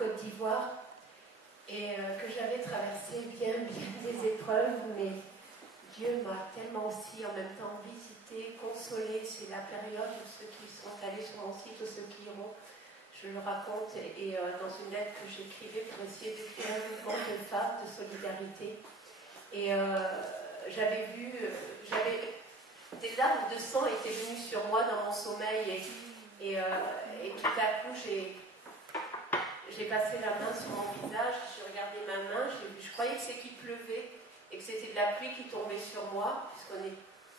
Côte d'Ivoire et que j'avais traversé bien des épreuves, mais Dieu m'a tellement aussi en même temps visité, consolé. C'est la période où ceux qui sont allés sur mon site ou ceux qui iront, je le raconte, et dans une lettre que j'écrivais pour essayer d'écrire un mouvement de femmes, de solidarité. Et j'avais des larmes de sang étaient venues sur moi dans mon sommeil, et tout à coup j'ai passé la main sur mon visage, j'ai regardé ma main, je croyais que c'est qu'il pleuvait et que c'était de la pluie qui tombait sur moi,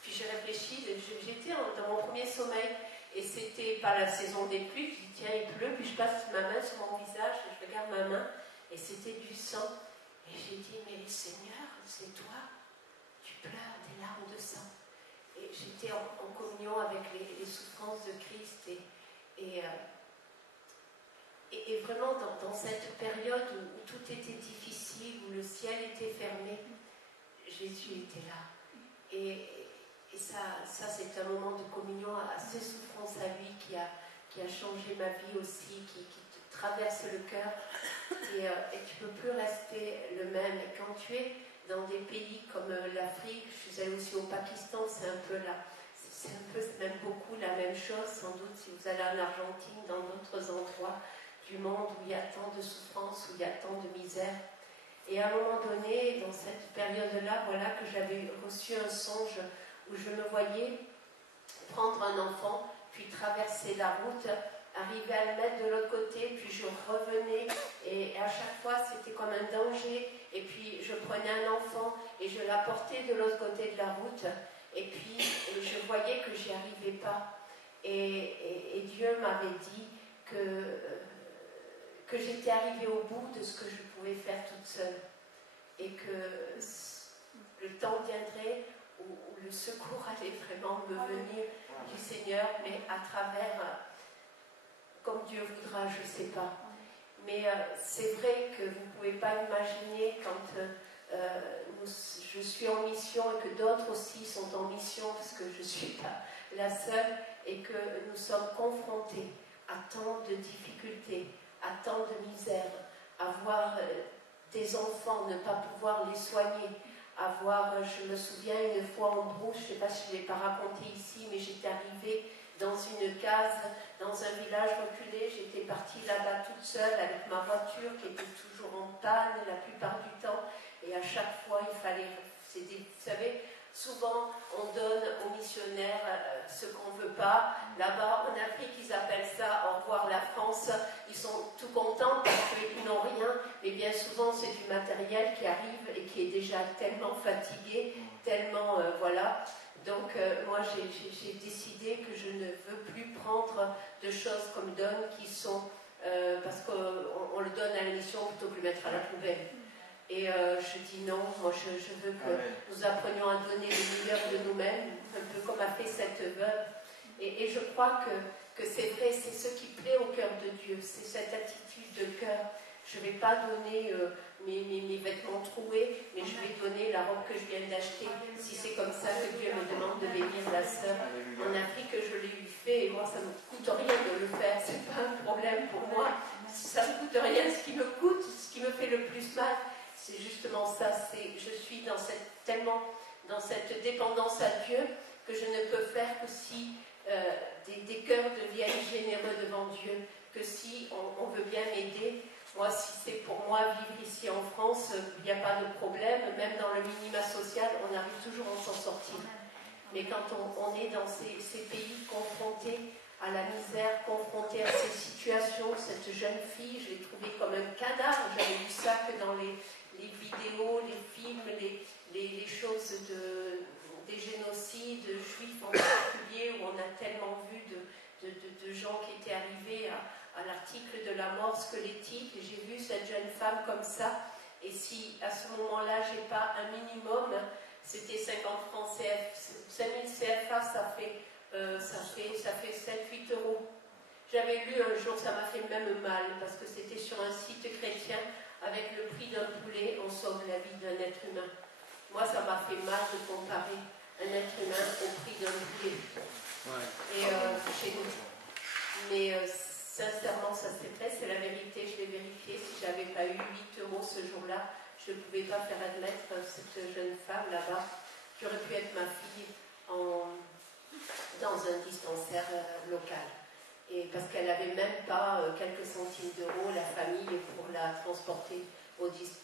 puis j'ai réfléchi, j'étais dans mon premier sommeil et c'était pas la saison des pluies, je dis tiens il pleut, puis je passe ma main sur mon visage et je regarde ma main et c'était du sang et j'ai dit mais Seigneur c'est toi, tu pleures des larmes de sang. Et j'étais en communion avec les souffrances de Christ et vraiment dans cette période où tout était difficile, où le ciel était fermé, Jésus était là. Et ça c'est un moment de communion à ses souffrances à lui qui a changé ma vie aussi, qui te traverse le cœur. Et tu ne peux plus rester le même. Et quand tu es dans des pays comme l'Afrique, je suis allée aussi au Pakistan, c'est un peu même beaucoup la même chose, sans doute, si vous allez en Argentine, dans d'autres endroits du monde où il y a tant de souffrance, où il y a tant de misère. Et à un moment donné, dans cette période-là, voilà que j'avais reçu un songe où je me voyais prendre un enfant, puis traverser la route, arriver à le mettre de l'autre côté, puis je revenais, et à chaque fois c'était comme un danger, et puis je prenais un enfant et je l'apportais de l'autre côté de la route, et puis je voyais que j'y arrivais pas. Et Dieu m'avait dit que j'étais arrivée au bout de ce que je pouvais faire toute seule, et que le temps viendrait où le secours allait vraiment me venir du Seigneur, mais à travers, comme Dieu voudra, je ne sais pas. Mais c'est vrai que vous ne pouvez pas imaginer quand je suis en mission et que d'autres aussi sont en mission, parce que je ne suis pas la seule, et que nous sommes confrontés à tant de difficultés, à tant de misère, à voir des enfants, ne pas pouvoir les soigner, je me souviens une fois en Brousse, je ne sais pas si je ne l'ai pas raconté ici, mais j'étais arrivée dans une case, dans un village reculé, j'étais partie là-bas toute seule avec ma voiture qui était toujours en panne la plupart du temps, et à chaque fois il fallait, vous savez, souvent on donne aux missionnaires ce qu'on ne veut pas. Là-bas en Afrique ils appellent ça au revoir la France, ils sont tout contents parce qu'ils n'ont rien, mais bien souvent c'est du matériel qui arrive et qui est déjà tellement fatigué, tellement voilà. Donc moi j'ai décidé que je ne veux plus prendre de choses comme don qui sont parce qu'on le donne à la mission plutôt que le mettre à la poubelle. Et je dis non, moi je veux que nous apprenions à donner le meilleur de nous-mêmes, un peu comme a fait cette veuve. Et je crois que c'est vrai, c'est ce qui plaît au cœur de Dieu, c'est cette attitude de cœur. Je ne vais pas donner mes vêtements troués, mais je vais donner la robe que je viens d'acheter. Si c'est comme ça que Dieu me demande de bénir la sœur. En Afrique, je l'ai eu fait, et moi, ça ne me coûte rien de le faire. Ce n'est pas un problème pour moi. Ça ne me coûte rien. Ce qui me coûte, ce qui me fait le plus mal, c'est justement ça. Je suis tellement dans cette dépendance à Dieu que je ne peux faire que si des cœurs deviennent généreux devant Dieu, que si on veut bien m'aider. Moi, si c'est pour moi vivre ici en France, il n'y a pas de problème. Même dans le minima social, on arrive toujours à s'en sortir. Mais quand on est dans ces pays confrontés à la misère, confrontés à ces situations, cette jeune fille, je l'ai trouvée comme un cadavre. J'avais vu ça que dans les vidéos, les films, les choses des génocides juifs en particulier, où on a tellement vu de gens qui étaient arrivés à l'article de la mort squelettique. J'ai vu cette jeune femme comme ça, et si à ce moment-là j'ai pas un minimum, c'était 50 francs CFA, 5000 CFA, ça fait 7-8 euros. J'avais lu un jour, ça m'a fait même mal, parce que c'était sur un site chrétien, avec le prix d'un poulet, on sauve la vie d'un être humain. Moi, ça m'a fait mal de comparer un être humain au prix d'un poulet. Ouais. Et chez nous. Mais sincèrement, ça s'est fait, c'est la vérité, je l'ai vérifié. Si je n'avais pas eu 8 € ce jour-là, je ne pouvais pas faire admettre cette jeune femme là-bas, qui aurait pu être ma fille, dans un dispensaire local. Et parce qu'elle n'avait même pas quelques centimes d'euros, la famille, pour la transporter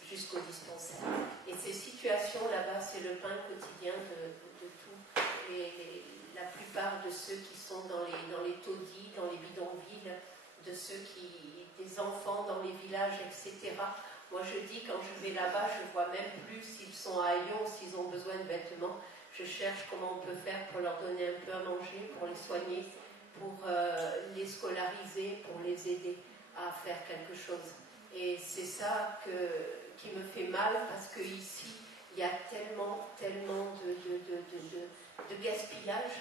jusqu'au dispensaire. Et ces situations là-bas, c'est le pain quotidien de tout. Et la plupart de ceux qui sont dans les taudis, dans les bidonvilles, de ceux des enfants dans les villages, etc. Moi je dis, quand je vais là-bas, je vois même plus s'ils sont à Lyon, s'ils ont besoin de vêtements. Je cherche comment on peut faire pour leur donner un peu à manger, pour les soigner, pour les scolariser, pour les aider à faire quelque chose. Et c'est ça qui me fait mal, parce qu'ici, il y a tellement de gaspillage.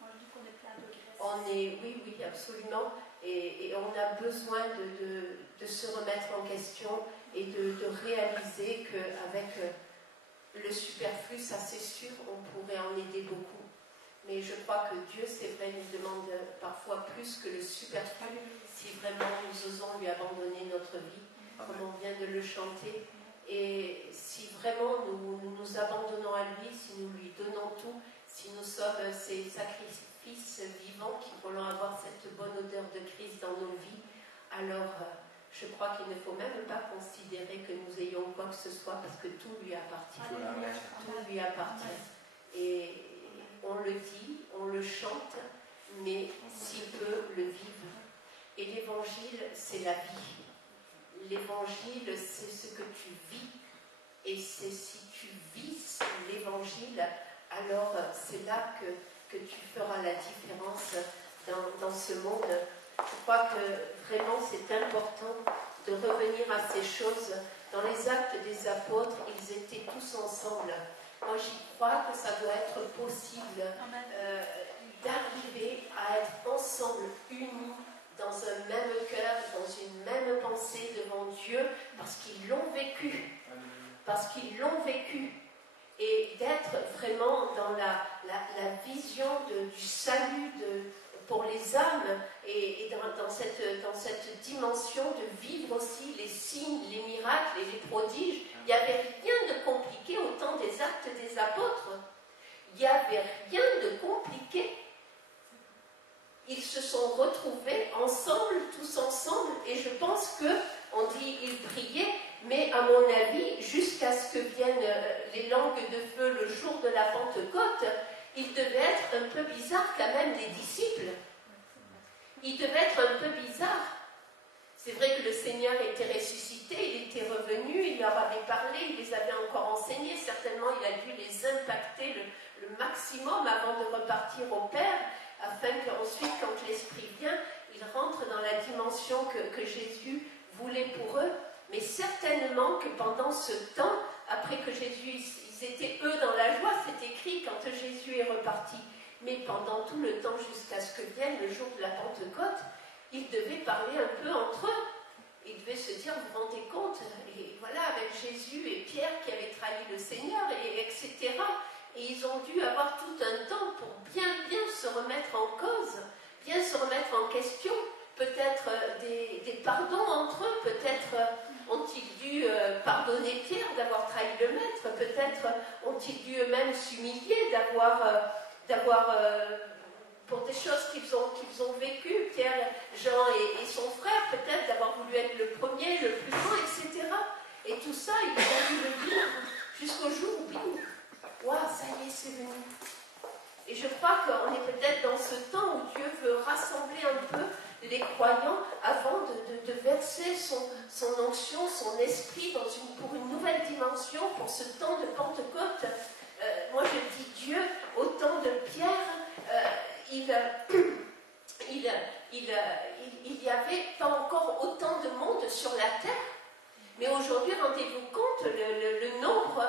Moi, je dis qu'on est plein de graisse. Oui, absolument. Et on a besoin de se remettre en question et de réaliser qu'avec le superflu, ça c'est sûr, on pourrait en aider beaucoup. Mais je crois que Dieu, c'est vrai, nous demande parfois plus que le superflu, si vraiment nous osons lui abandonner notre vie, comme on vient de le chanter. Et si vraiment nous nous abandonnons à lui, si nous lui donnons tout, si nous sommes ces sacrifices vivants qui voulons avoir cette bonne odeur de Christ dans nos vies, alors je crois qu'il ne faut même pas considérer que nous ayons quoi que ce soit, parce que tout lui appartient. Tout lui appartient. Et on le dit, on le chante, mais si peu le vivent. Et l'évangile, c'est la vie. L'évangile, c'est ce que tu vis. Et c'est si tu vis l'évangile, alors c'est là que tu feras la différence dans ce monde. Je crois que vraiment c'est important de revenir à ces choses. Dans les actes des apôtres, ils étaient tous ensemble. Moi j'y crois que ça doit être possible d'arriver à être ensemble, unis, dans un même cœur, dans une même pensée devant Dieu, parce qu'ils l'ont vécu. Parce qu'ils l'ont vécu. Et d'être vraiment dans la vision du salut pour les âmes, et dans cette dimension de vivre aussi les signes, les miracles et les prodiges. Il n'y avait rien de compliqué au temps des actes des apôtres. Il n'y avait rien de compliqué. Ils se sont retrouvés ensemble, tous ensemble, et je pense on dit ils priaient, mais à mon avis, jusqu'à ce que viennent les langues de feu le jour de la Pentecôte, il devait être un peu bizarre quand même, les disciples. Il devait être un peu bizarre. C'est vrai que le Seigneur était ressuscité, il était revenu, il leur avait parlé, il les avait encore enseignés, certainement il a dû les impacter le maximum avant de repartir au Père, afin qu'ensuite, quand l'Esprit vient, ils rentrent dans la dimension que Jésus voulait pour eux. Mais certainement que pendant ce temps, après que Jésus, ils étaient eux dans la joie, c'est écrit quand Jésus est reparti. Mais pendant tout le temps, jusqu'à ce que vienne le jour de la Pentecôte, ils devaient parler un peu entre eux. Ils devaient se dire, vous vous rendez compte, et voilà, avec Jésus et Pierre qui avaient trahi le Seigneur, etc. Et ils ont dû avoir tout un temps pour bien se remettre en cause, bien se remettre en question. Peut-être des pardons entre eux, peut-être ont-ils dû pardonner Pierre d'avoir trahi le Maître, peut-être ont-ils dû eux-mêmes s'humilier d'avoir pour des choses qu'ils ont vécues, Pierre, Jean et son frère, peut-être d'avoir voulu être le premier, le plus grand, etc. Et tout ça, ils ont dû le vivre jusqu'au jour où, bing, waouh, ça y est, c'est venu. Et je crois qu'on est peut-être dans ce temps où Dieu veut rassembler un peu les croyants avant de verser son onction, son esprit pour une nouvelle dimension, pour ce temps de Pentecôte. Moi je dis Dieu, au temps de Pierre, il n'y avait pas encore autant de monde sur la terre. Mais aujourd'hui, rendez-vous compte le nombre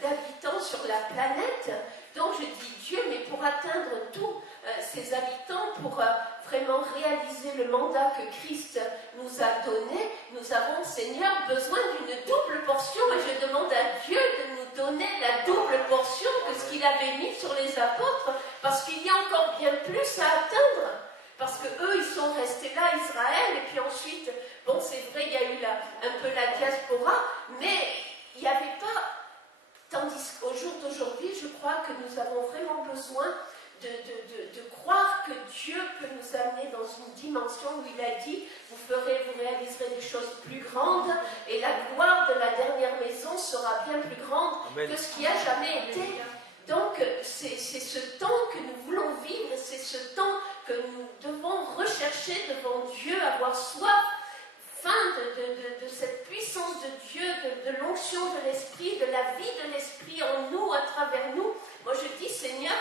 d'habitants sur la planète. Donc je dis Dieu, mais pour atteindre tous ces habitants, pour vraiment réaliser le mandat que Christ nous a donné, nous avons, Seigneur, besoin d'une double portion. Et je demande à Dieu de nous donner la double portion que ce qu'il avait mis sur les apôtres, parce qu'il y a encore bien plus à atteindre. Parce qu'eux, ils sont restés là, Israël, et puis ensuite, bon, c'est vrai, il y a eu un peu la diaspora, mais il n'y avait pas, tandis qu'au jour d'aujourd'hui, je crois que nous avons vraiment besoin de croire que Dieu peut nous amener dans une dimension où il a dit, vous réaliserez des choses plus grandes, et la gloire de la dernière maison sera bien plus grande que ce qui a jamais été. Donc, c'est ce temps que nous voulons vivre, c'est ce temps que nous devons rechercher devant Dieu, avoir soif, faim de cette puissance de Dieu, de l'onction de l'Esprit, de la vie de l'Esprit en nous, à travers nous. Moi, je dis, Seigneur,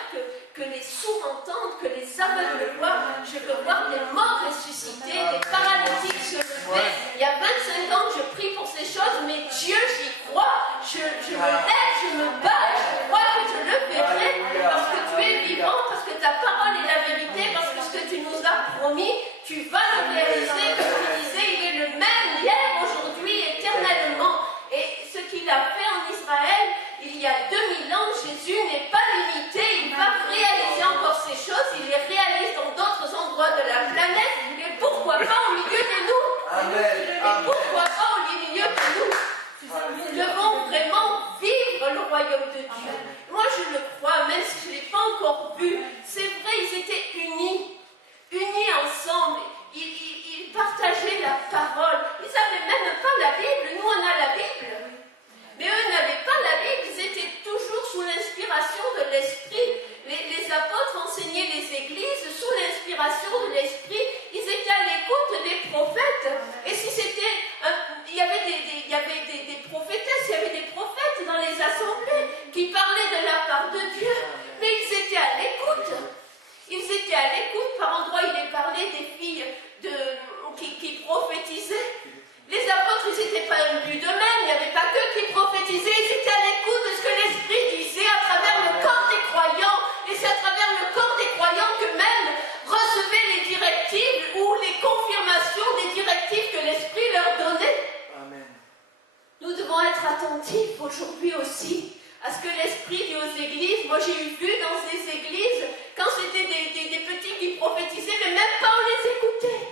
que les sourds entendent, que les aveugles voient. Je veux voir des morts ressuscités, des paralytiques se lever. Il y a 25 ans que je prie pour ces choses, mais Dieu, j'y crois. Je me lève, je me bats, je crois que je le verrai, parce que tu es vivant, parce que ta parole est la vérité, parce que ce que tu nous as promis, tu vas le réaliser. Comme tu disais, il est le même hier, aujourd'hui, éternellement. Et ce qu'il a fait en Israël, il y a 2000 ans, Jésus n'est pas limité, il va réaliser encore ces choses, il les réalise dans d'autres endroits de la planète, et pourquoi pas au milieu de nous? Amen. Et pourquoi pas au milieu de nous? Nous devons vraiment vivre le royaume de Dieu. Moi, je le crois, même si je ne l'ai pas encore vu. C'est vrai, ils étaient unis ensemble. Ils partageaient la parole. Ils n'avaient même pas la Bible. Nous, on a la Bible. Mais eux n'avaient pas la Bible. Ils étaient toujours sous l'inspiration de l'Esprit. Les apôtres enseignaient les églises sous l'inspiration de l'Esprit. Ils étaient à l'écoute des prophètes. Et si c'était... il y avait des prophétesses, il y avait des prophètes dans les assemblées qui parlaient de la part de Dieu. Mais ils étaient à l'écoute. Ils étaient à l'écoute. Par endroits, il est parlé des filles qui prophétisaient. Les apôtres, ils n'étaient pas imbus d'eux-mêmes. Il n'y avait pas qu'eux qui prophétisaient. Ils étaient à l'écoute de ce que l'Esprit disait à travers le corps des croyants. Et c'est à travers le corps des croyants qu'eux-mêmes recevaient les directives ou les confirmations des directives que l'Esprit leur donnait. Amen. Nous devons être attentifs aujourd'hui aussi à ce que l'Esprit dit aux églises. Moi, j'ai vu dans ces églises, quand c'était des petits qui prophétisaient, mais même pas on les écoutait.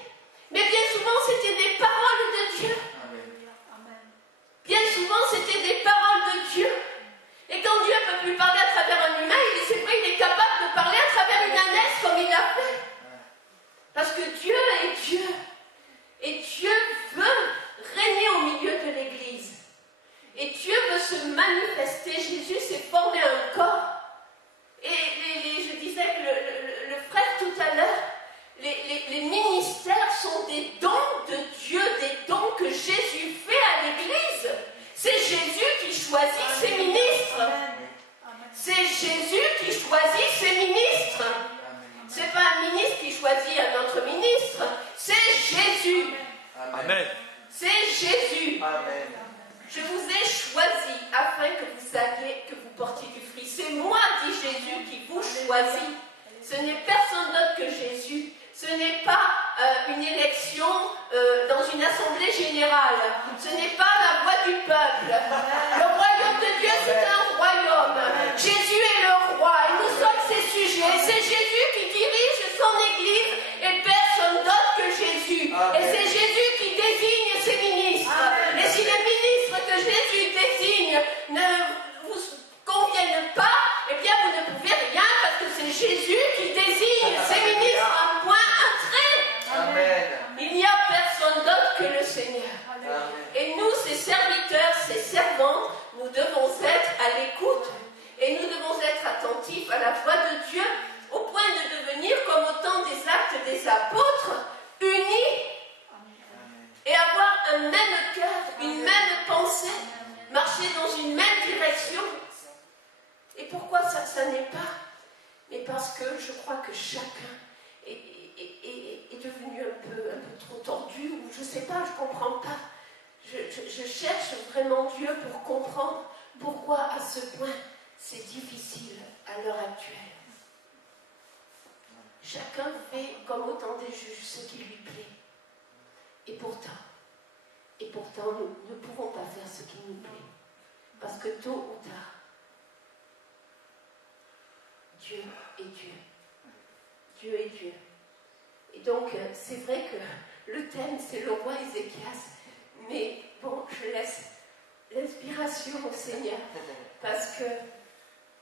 Mais bien souvent, c'était des paroles de Dieu. Amen. Bien souvent, c'était des paroles de Dieu. Et quand Dieu ne peut plus parler à travers un humain, c'est vrai, il est capable de parler à travers une ânesse comme il l'a fait. Parce que Dieu est Dieu. Et Dieu veut régner au milieu de l'Église. Et Dieu veut se manifester. Jésus s'est formé un corps. Et je disais que le frère tout à l'heure, les ministères sont des dons de Dieu, des dons que Jésus fait à l'Église. C'est Jésus qui choisit ses ministres. C'est Jésus qui choisit ses ministres. Ce n'est pas un ministre qui choisit un autre ministre. C'est Jésus. Amen. C'est Jésus. Amen. Je vous ai choisi afin que vous alliez, que vous portiez du fruit. C'est moi, dit Jésus, qui vous choisis. Ce n'est personne d'autre que Jésus. Ce n'est pas une élection dans une assemblée générale. Ce n'est pas la voix du peuple. Le royaume de Dieu, c'est un royaume. Jésus est le roi et nous sommes ses sujets. C'est Jésus qui dirige son Église et personne d'autre que Jésus. Et c'est Jésus qui désigne ses ministres. Et si les ministres que Jésus désigne ne vous conviennent pas, eh bien vous ne pouvez rien parce que c'est Jésus qui désigne ses ministres à point entré. Amen. Il n'y a personne d'autre que le Seigneur. Amen. Et nous, ses serviteurs, ses servantes, nous devons être à l'écoute et nous devons être attentifs à la voix de Dieu au point de devenir, comme au temps des actes des apôtres, unis et avoir un même cœur, une même pensée, marcher dans une même direction. Et pourquoi ça n'est pas? Mais parce que je crois que chacun est devenu un peu trop tordu, ou je ne sais pas, je ne comprends pas. Je cherche vraiment Dieu pour comprendre pourquoi à ce point c'est difficile à l'heure actuelle. Chacun fait comme au temps des juges ce qui lui plaît. Et pourtant, nous ne pouvons pas faire ce qui nous plaît. Parce que tôt ou tard, Dieu est Dieu. Dieu est Dieu. Et donc, c'est vrai que le thème, c'est le roi Ézéchias. Mais bon, je laisse l'inspiration au Seigneur. Parce que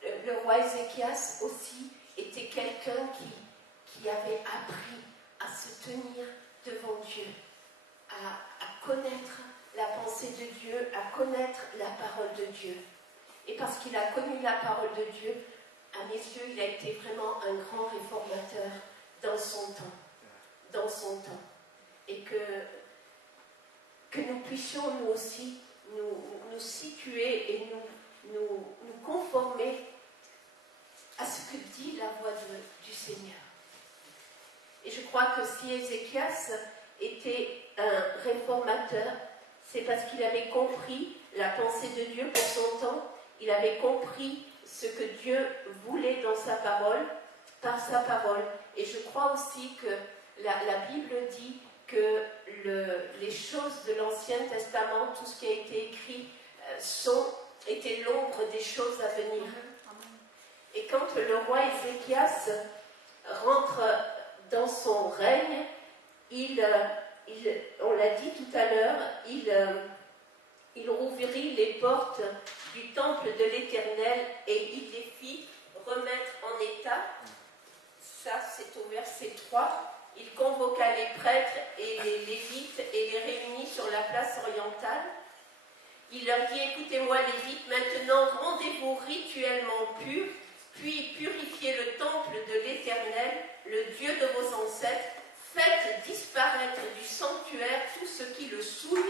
le roi Ézéchias aussi était quelqu'un qui avait appris à se tenir devant Dieu, à connaître la pensée de Dieu, à connaître la parole de Dieu. Et parce qu'il a connu la parole de Dieu, à mes yeux, il a été vraiment un grand réformateur dans son temps. Dans son temps. Et que nous puissions nous aussi nous situer et nous conformer à ce que dit la voix du Seigneur. Et je crois que si Ézéchias était un réformateur, c'est parce qu'il avait compris la pensée de Dieu pour son temps, il avait compris ce que Dieu voulait dans sa parole, par sa parole. Et je crois aussi que la Bible dit que les choses de l'Ancien Testament, tout ce qui a été écrit, était l'ombre des choses à venir. Et quand le roi Ézéchias rentre dans son règne, on l'a dit tout à l'heure, il rouvrit les portes du temple de l'Éternel et il les fit remettre en état. Ça, c'est au verset 3. Il convoqua les prêtres et les lévites et les réunit sur la place orientale. Il leur dit, écoutez-moi lévites, maintenant rendez-vous rituellement purs, puis purifiez le temple de l'Éternel, le Dieu de vos ancêtres, faites disparaître du sanctuaire tout ce qui le souille,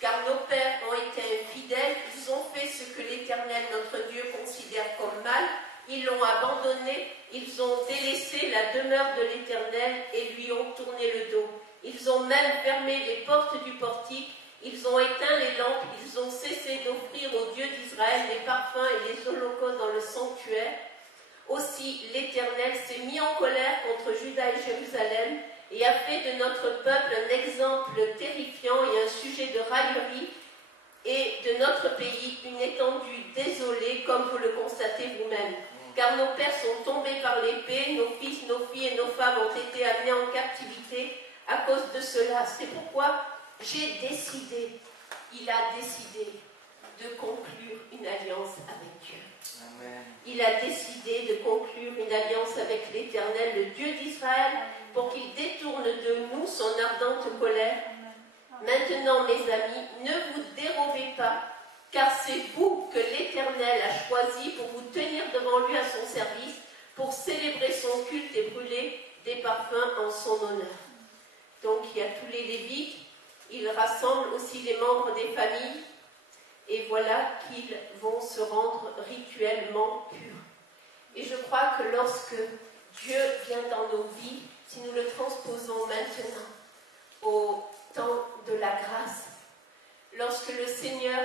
car nos pères ont été infidèles, ils ont fait ce que l'Éternel, notre Dieu, considère comme mal, ils l'ont abandonné, ils ont délaissé la demeure de l'Éternel et lui ont tourné le dos. Ils ont même fermé les portes du portique, ils ont éteint les lampes, ils ont cessé d'offrir au Dieu d'Israël les parfums et les holocaustes dans le sanctuaire. Aussi l'Éternel s'est mis en colère contre Juda et Jérusalem et a fait de notre peuple un exemple terrifiant et un sujet de raillerie, et de notre pays une étendue désolée, comme vous le constatez vous-même. Car nos pères sont tombés par l'épée, nos fils, nos filles et nos femmes ont été amenés en captivité à cause de cela. C'est pourquoi il a décidé de conclure une alliance avec Dieu. Amen. Il a décidé de conclure une alliance avec l'Éternel, le Dieu d'Israël, pour qu'il détourne de nous son ardente colère. Maintenant, mes amis, ne vous dérobez pas, car c'est vous que l'Éternel a choisi pour vous tenir devant lui à son service, pour célébrer son culte et brûler des parfums en son honneur. Donc, il y a tous les Lévites, il rassemble aussi les membres des familles, et voilà qu'ils vont se rendre rituellement purs. Et je crois que lorsque Dieu vient dans nos vies, si nous le transposons maintenant au temps de la grâce, lorsque le Seigneur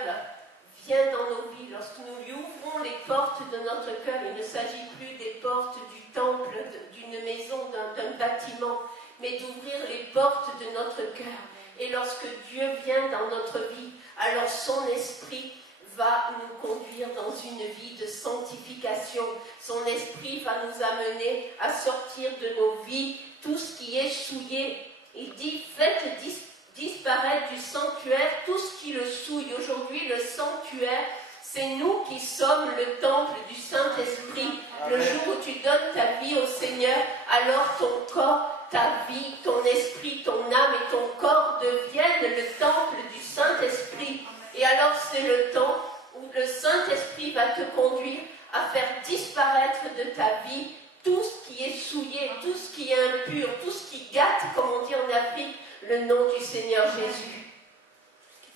vient dans nos vies, lorsque nous lui ouvrons les portes de notre cœur, il ne s'agit plus des portes du temple, d'une maison, d'un bâtiment, mais d'ouvrir les portes de notre cœur. Et lorsque Dieu vient dans notre vie, alors son esprit va nous conduire dans une vie de sanctification. Son esprit va nous amener à sortir de nos vies tout ce qui est souillé. Il dit, faites disparaître du sanctuaire tout ce qui le souille. Aujourd'hui, le sanctuaire, c'est nous qui sommes le temple du Saint-Esprit. Le jour où tu donnes ta vie au Seigneur, alors ton corps, ta vie, ton esprit, ton âme et ton corps deviennent le temple du Saint-Esprit. Et alors c'est le temps où le Saint-Esprit va te conduire à faire disparaître de ta vie tout ce qui est souillé, tout ce qui est impur, tout ce qui gâte, comme on dit en Afrique, le nom du Seigneur Jésus.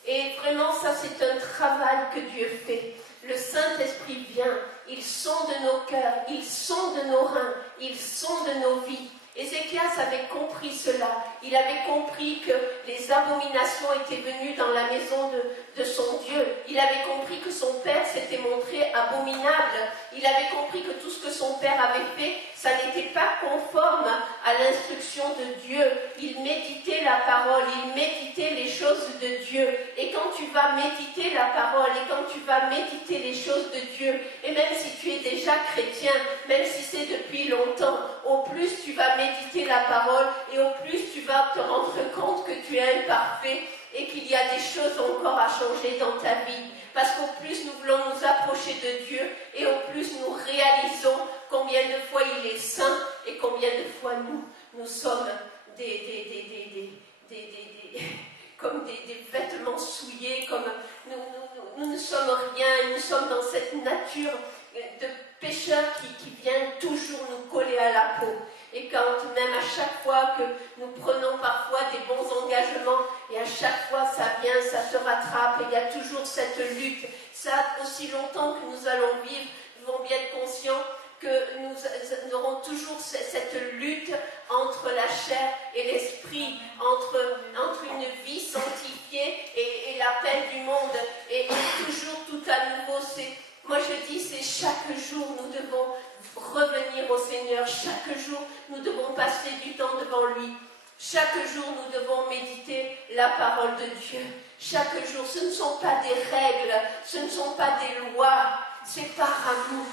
Et vraiment, ça c'est un travail que Dieu fait. Le Saint-Esprit vient, il sonde nos cœurs, il sonde nos reins, il sonde nos vies. Ézéchias avait compris cela. Il avait compris que les abominations étaient venues dans la maison de son Dieu. Il avait compris que son père s'était montré abominable. Il avait compris que tout ce que son père avait fait, ça n'était pas conforme à l'instruction de Dieu. Il méditait la parole, il méditait les choses de Dieu. Et quand tu vas méditer la parole, et quand tu vas méditer les choses de Dieu, et même si tu es déjà chrétien, même si c'est depuis longtemps, au plus plus tu vas méditer la parole et au plus tu vas te rendre compte que tu es imparfait et qu'il y a des choses encore à changer dans ta vie. Parce qu'au plus nous voulons nous approcher de Dieu et au plus nous réalisons combien de fois il est saint et combien de fois nous sommes comme des vêtements souillés, comme nous ne sommes rien, nous sommes dans cette nature de pécheur qui vient toujours nous coller à la peau. Et quand même à chaque fois que nous prenons parfois des bons engagements, et à chaque fois ça vient, ça se rattrape, et il y a toujours cette lutte. Ça, aussi longtemps que nous allons vivre, nous devons bien être conscients que nous aurons toujours cette lutte entre la chair et l'esprit, entre une vie sanctifiée et l'appel du monde. Et toujours tout à nouveau, moi je dis, c'est chaque jour nous devons revenir au Seigneur. Chaque jour, nous devons passer du temps devant lui. Chaque jour, nous devons méditer la parole de Dieu. Chaque jour, ce ne sont pas des règles, ce ne sont pas des lois, c'est par amour.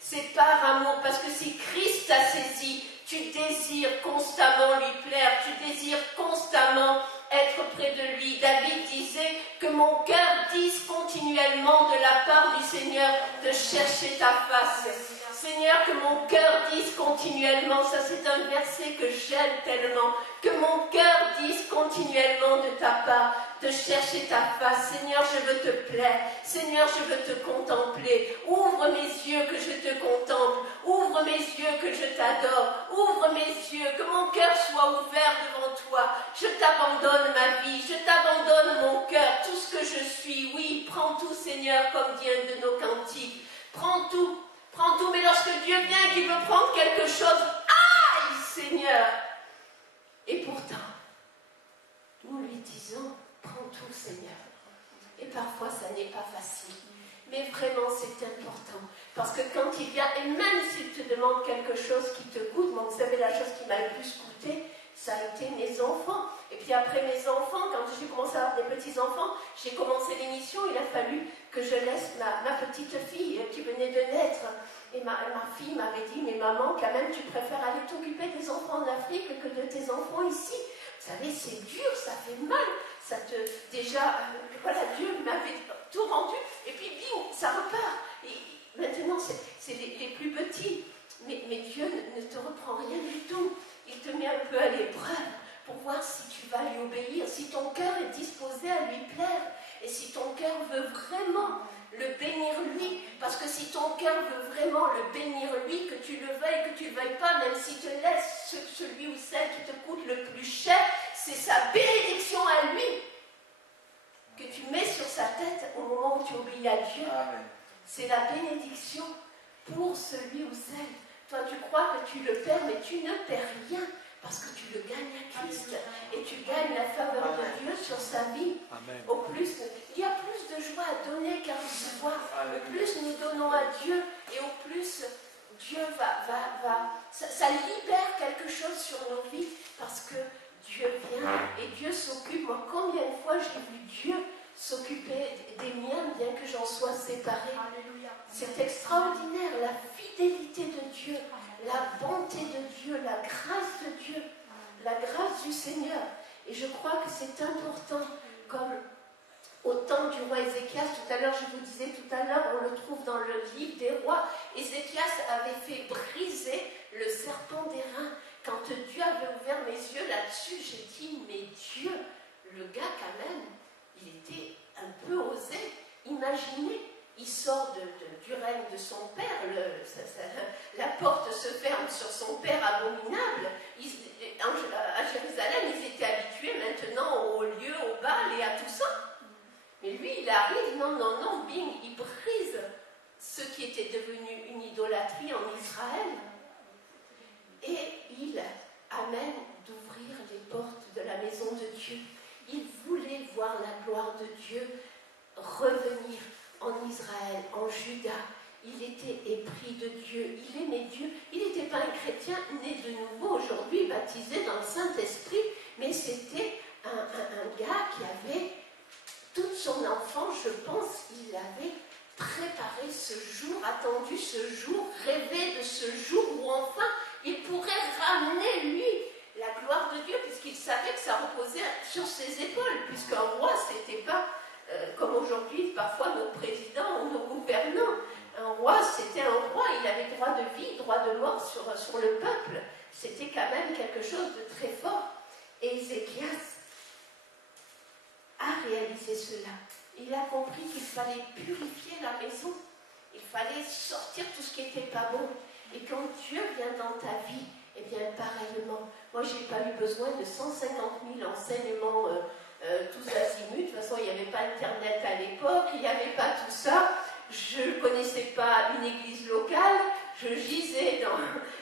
C'est par amour, parce que si Christ t'a saisi, tu désires constamment lui plaire, tu désires constamment être près de lui. David disait que mon cœur dise continuellement de la part du Seigneur de chercher ta face. Seigneur, que mon cœur dise continuellement, ça c'est un verset que j'aime tellement, que mon cœur dise continuellement de ta part, de chercher ta face. Seigneur, je veux te plaire. Seigneur, je veux te contempler. Ouvre mes yeux que je te contemple. Ouvre mes yeux que je t'adore. Ouvre mes yeux, que mon cœur soit ouvert devant toi. Je t'abandonne ma vie, je t'abandonne mon cœur, tout ce que je suis. Oui, prends tout, Seigneur, comme dit un de nos cantiques. Prends tout. Prends tout, mais lorsque Dieu vient, qu'il veut prendre quelque chose, aïe, Seigneur! Et pourtant, nous lui disons, prends tout, Seigneur. Et parfois, ça n'est pas facile. Mais vraiment, c'est important. Parce que quand il vient, et même s'il te demande quelque chose qui te coûte, moi, vous savez, la chose qui m'a le plus coûté, ça a été mes enfants. Et puis après mes enfants, quand j'ai commencé à avoir des petits-enfants, j'ai commencé l'émission, il a fallu que je laisse ma petite fille qui venait de naître. Et ma fille m'avait dit, mais maman, quand même, tu préfères aller t'occuper des enfants d'Afrique que de tes enfants ici. Vous savez, c'est dur, ça fait mal. Voilà, Dieu m'avait tout rendu, et puis bim, ça repart. Et maintenant, c'est les plus petits. Mais Dieu ne te reprend rien du tout. Il te met un peu à l'épreuve pour voir si tu vas lui obéir, si ton cœur est disposé à lui plaire, et si ton cœur veut vraiment le bénir lui, parce que si ton cœur veut vraiment le bénir lui, que tu le veuilles, que tu ne le veuilles pas, même s'il te laisse celui ou celle qui te coûte le plus cher, c'est sa bénédiction à lui que tu mets sur sa tête au moment où tu obéis à Dieu. Amen. C'est la bénédiction pour celui ou celle. Toi, tu crois que tu le perds, mais tu ne perds rien, parce que tu le gagnes à Christ, et tu gagnes la faveur de Dieu sur sa vie. Amen. Au plus, il y a plus de joie à donner qu'à recevoir. Au plus nous donnons à Dieu, et au plus Dieu ça libère quelque chose sur nos vies, parce que Dieu vient, et Dieu s'occupe. Moi, combien de fois j'ai vu Dieu s'occuper des miens, bien que j'en sois séparée. C'est extraordinaire, la fidélité de Dieu, la bonté de Dieu, la grâce de Dieu, la grâce du Seigneur. Et je crois que c'est important, comme au temps du roi Ézéchias, tout à l'heure, je vous disais tout à l'heure, on le trouve dans le livre des rois, Ézéchias avait fait briser le serpent d'airain. Quand Dieu avait ouvert mes yeux là-dessus, j'ai dit, mais Dieu, le gars quand même, il était un peu osé. Imaginez, il sort du règne de son père, la porte se ferme sur son père abominable. À Jérusalem, ils étaient habitués maintenant aux lieux, au bal et à tout ça. Mais lui, il arrive, non, bing, il brise ce qui était devenu une idolâtrie en Israël. Et il amène d'ouvrir les portes de la maison de Dieu. Il voulait voir la gloire de Dieu revenir en Israël, en Juda. Il était épris de Dieu, il aimait Dieu. Il n'était pas un chrétien né de nouveau aujourd'hui, baptisé dans le Saint-Esprit, mais c'était un gars qui avait toute son enfance, je pense, il avait préparé ce jour, attendu ce jour, rêvé de ce jour où enfin il pourrait gloire de Dieu, puisqu'il savait que ça reposait sur ses épaules, puisqu'un roi, c'était pas comme aujourd'hui, parfois nos présidents ou nos gouvernants. Un roi, c'était un roi, il avait droit de vie, droit de mort sur le peuple. C'était quand même quelque chose de très fort. Et Ézéchias a réalisé cela. Il a compris qu'il fallait purifier la maison. Il fallait sortir tout ce qui n'était pas bon. Et quand Dieu vient dans ta vie, eh bien, pareillement, moi, je n'ai pas eu besoin de 150 000 enseignements tous azimuts. De toute façon, il n'y avait pas Internet à l'époque, il n'y avait pas tout ça. Je ne connaissais pas une église locale. Je gisais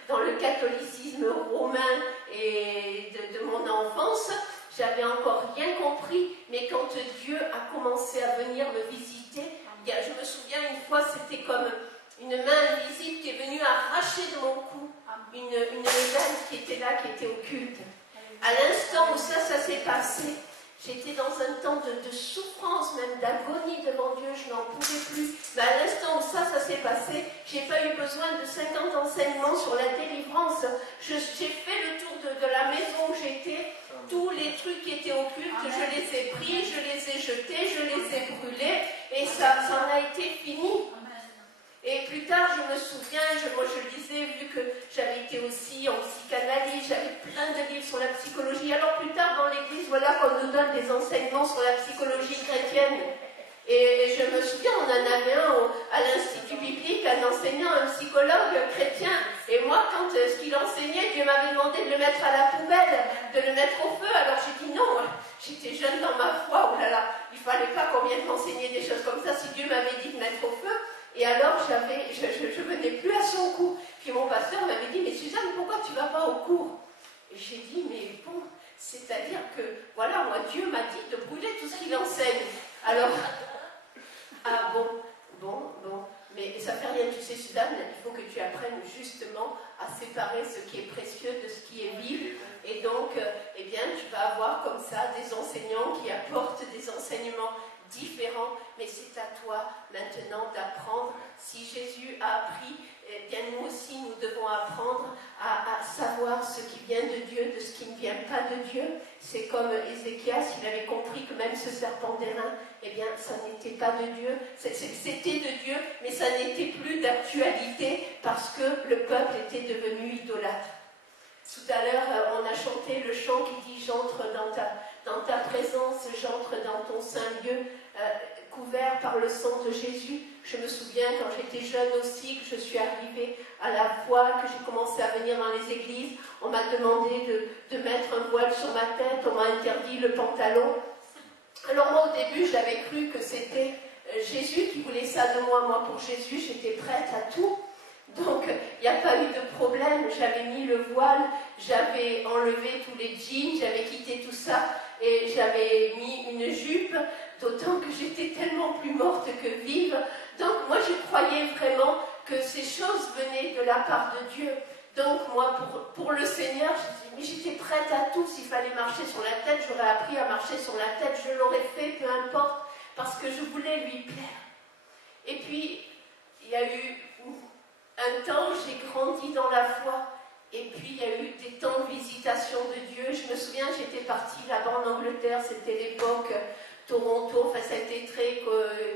dans le catholicisme romain et de mon enfance. J'avais encore rien compris, mais quand Dieu a commencé à venir me visiter, je me souviens une fois, c'était comme une main invisible qui est venue arracher de mon cou une veine qui était là, qui était occulte. À l'instant où ça s'est passé, j'étais dans un temps de souffrance, même d'agonie devant Dieu, je n'en pouvais plus. Mais à l'instant où ça s'est passé, je n'ai pas eu besoin de 50 enseignements sur la délivrance. J'ai fait le tour de la maison où j'étais. Tous les trucs qui étaient occultes, je les ai pris, je les ai jetés, je les ai brûlés, et ça en a été fini. Et plus tard, je me souviens, moi je le disais, vu que j'avais été aussi en psychanalyse, j'avais plein de livres sur la psychologie. Alors plus tard dans l'église, voilà qu'on nous donne des enseignements sur la psychologie chrétienne. Et je me souviens, on en avait un à l'Institut biblique, un enseignant, un psychologue chrétien. Et moi, quand ce qu'il enseignait, Dieu m'avait demandé de le mettre à la poubelle, de le mettre au feu. Alors j'ai dit non, j'étais jeune dans ma foi, oh là là, il ne fallait pas qu'on vienne m'enseigner des choses comme ça si Dieu m'avait dit de mettre au feu. Et alors je venais plus à son cours. Puis mon pasteur m'avait dit, mais Suzanne, pourquoi tu ne vas pas au cours? Et j'ai dit, mais bon, c'est-à-dire que, voilà, moi Dieu m'a dit de brûler tout ce qu'il enseigne. Alors, ah bon, mais ça fait rien, tu sais Suzanne, il faut que tu apprennes justement à séparer ce qui est précieux de ce qui est vil. Et donc, eh bien, tu vas avoir comme ça des enseignants qui apportent des enseignements différents, mais c'est à toi maintenant d'apprendre. Si Jésus a appris, eh bien nous aussi nous devons apprendre à savoir ce qui vient de Dieu, de ce qui ne vient pas de Dieu. C'est comme Ézéchias, il avait compris que même ce serpent d'airain, eh bien ça n'était pas de Dieu, c'était de Dieu, mais ça n'était plus d'actualité parce que le peuple était devenu idolâtre. Tout à l'heure, on a chanté le chant qui dit « J'entre dans ta présence, j'entre dans ton saint lieu, couvert par le sang de Jésus ». Je me souviens quand j'étais jeune aussi, que je suis arrivée à la foi, que j'ai commencé à venir dans les églises. On m'a demandé de mettre un voile sur ma tête, on m'a interdit le pantalon. Alors moi, au début, j'avais cru que c'était Jésus qui voulait ça de moi. Moi, pour Jésus, j'étais prête à tout. Donc, il n'y a pas eu de problème, j'avais mis le voile, j'avais enlevé tous les jeans, j'avais quitté tout ça et j'avais mis une jupe, d'autant que j'étais tellement plus morte que vive. Donc, moi, je croyais vraiment que ces choses venaient de la part de Dieu. Donc, moi, pour le Seigneur, j'étais prête à tout. S'il fallait marcher sur la tête, j'aurais appris à marcher sur la tête, je l'aurais fait, peu importe, parce que je voulais lui plaire. Et puis, il y a eu un temps, j'ai grandi dans la foi, et puis il y a eu des temps de visitation de Dieu. Je me souviens, j'étais partie là-bas en Angleterre, c'était l'époque Toronto, enfin ça a été très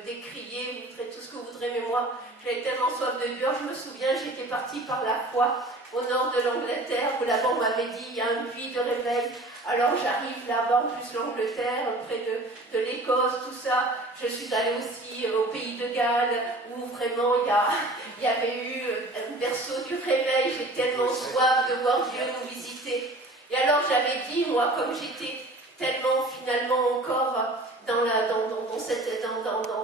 décrié, très tout ce que vous voudrez, mais moi, j'avais tellement soif de Dieu. Je me souviens, j'étais partie par la foi au nord de l'Angleterre, où là-bas on m'avait dit, il y a un puits de réveil. Alors j'arrive là-bas, en plus l'Angleterre, près de l'Écosse, tout ça. Je suis allée aussi au pays de Galles, où vraiment il y avait eu un berceau du réveil. J'ai tellement soif de voir Dieu nous visiter. Et alors j'avais dit, moi, comme j'étais tellement finalement encore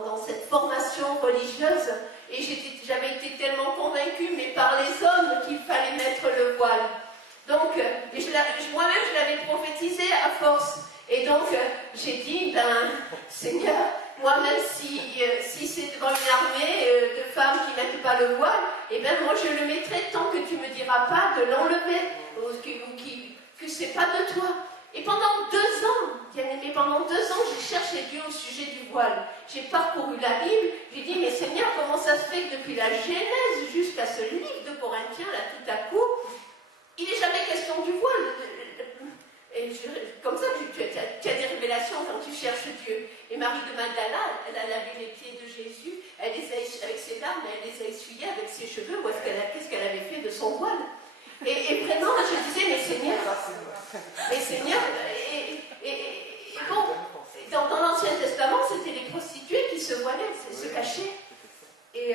dans cette formation religieuse, et j'avais été tellement convaincue, mais par les hommes, qu'il fallait mettre le voile. Donc, moi-même, je l'avais prophétisé à force. Et donc, j'ai dit, Seigneur, moi-même, si c'est devant une armée de femmes qui ne mettent pas le voile, eh bien, moi, je le mettrai tant que tu ne me diras pas de l'enlever, ou que ce n'est pas de toi. Et pendant 2 ans, bien-aimé, pendant 2 ans, j'ai cherché Dieu au sujet du voile. J'ai parcouru la Bible, j'ai dit, mais Seigneur, comment ça se fait que depuis la Genèse jusqu'à ce livre de Corinthiens, là, tout à coup, il n'est jamais question du voile. Marie de Magdala, elle a lavé les pieds de Jésus, elle les a, avec ses larmes, elle les a essuyés avec ses cheveux. Qu'est-ce qu'elle avait fait de son voile? Et vraiment, je disais, mais Seigneur, bon, dans l'Ancien Testament, c'était les prostituées qui se voilaient, se cachaient. Et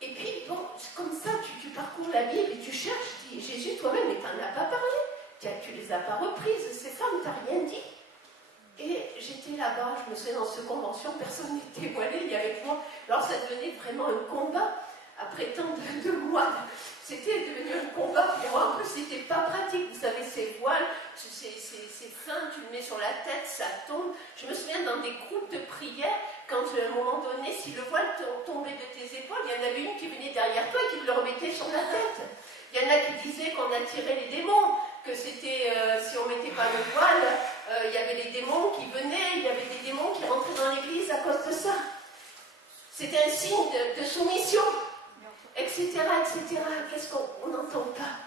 puis, bon, comme ça, tu parcours la Bible et tu cherches, tu dis, Jésus, toi-même, mais tu n'en as pas parlé, tu les as pas reprises, ces femmes, tu n'as rien dit. Et j'étais là-bas, je me souviens, dans cette convention, personne n'était voilé, il y avait moi. Alors ça devenait vraiment un combat, après tant de mois. C'était devenu un combat pour moi. En plus, c'était pas pratique. Vous savez, ces voiles, c'est fin, tu le mets sur la tête, ça tombe. Je me souviens dans des groupes de prière, quand à un moment donné, si le voile tombait de tes épaules, il y en avait une qui venait derrière toi et qui le remettait sur la tête. Il y en a qui disaient qu'on attirait les démons, que c'était, si on ne mettait pas le voile, il y avait des démons qui venaient, il y avait des démons qui rentraient dans l'église à cause de ça. C'était un signe de soumission, etc., etc. Qu'est-ce qu'on n'entend pas?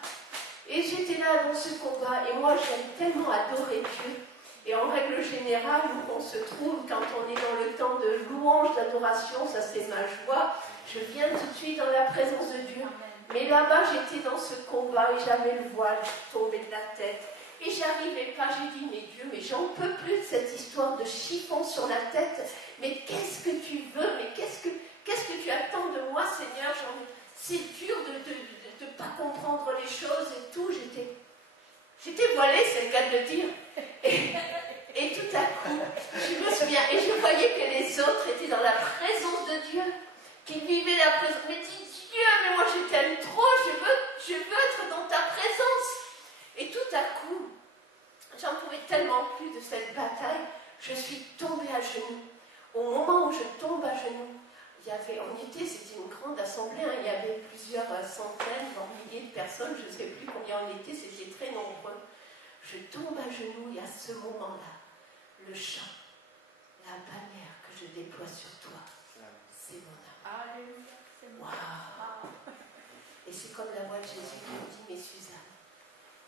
Et j'étais là dans ce combat, et moi j'aime tellement adorer Dieu. Et en règle générale, où on se trouve, quand on est dans le temps de louange, d'adoration, ça c'est ma joie, je viens tout de suite dans la présence de Dieu. Mais là-bas, j'étais dans ce combat, et j'avais le voile qui tombait de la tête. Et j'arrivais pas, j'ai dit, mais Dieu, mais j'en peux plus de cette histoire de chiffon sur la tête. Mais qu'est-ce que tu veux? Mais qu'est-ce que tu attends de moi, Seigneur? C'est dur de ne pas comprendre les choses et tout. J'étais voilée, c'est le cas de le dire. Et tout à coup, je me souviens, et je voyais que les autres étaient dans la présence de Dieu, qu'ils vivaient la présence. Mais dis Dieu, mais moi je t'aime trop, je veux être dans ta présence. Et tout à coup, j'en pouvais tellement plus de cette bataille, je suis tombée à genoux. Au moment où je tombe à genoux, c'était une grande assemblée, hein, il y avait plusieurs centaines, voire milliers de personnes, je ne sais plus combien on était, c'était très nombreux. Je tombe à genoux et à ce moment-là, le chant, la bannière que je déploie sur toi, c'est mon âme. Alléluia. Waouh! Et c'est comme la voix de Jésus qui me dit, mais Suzanne,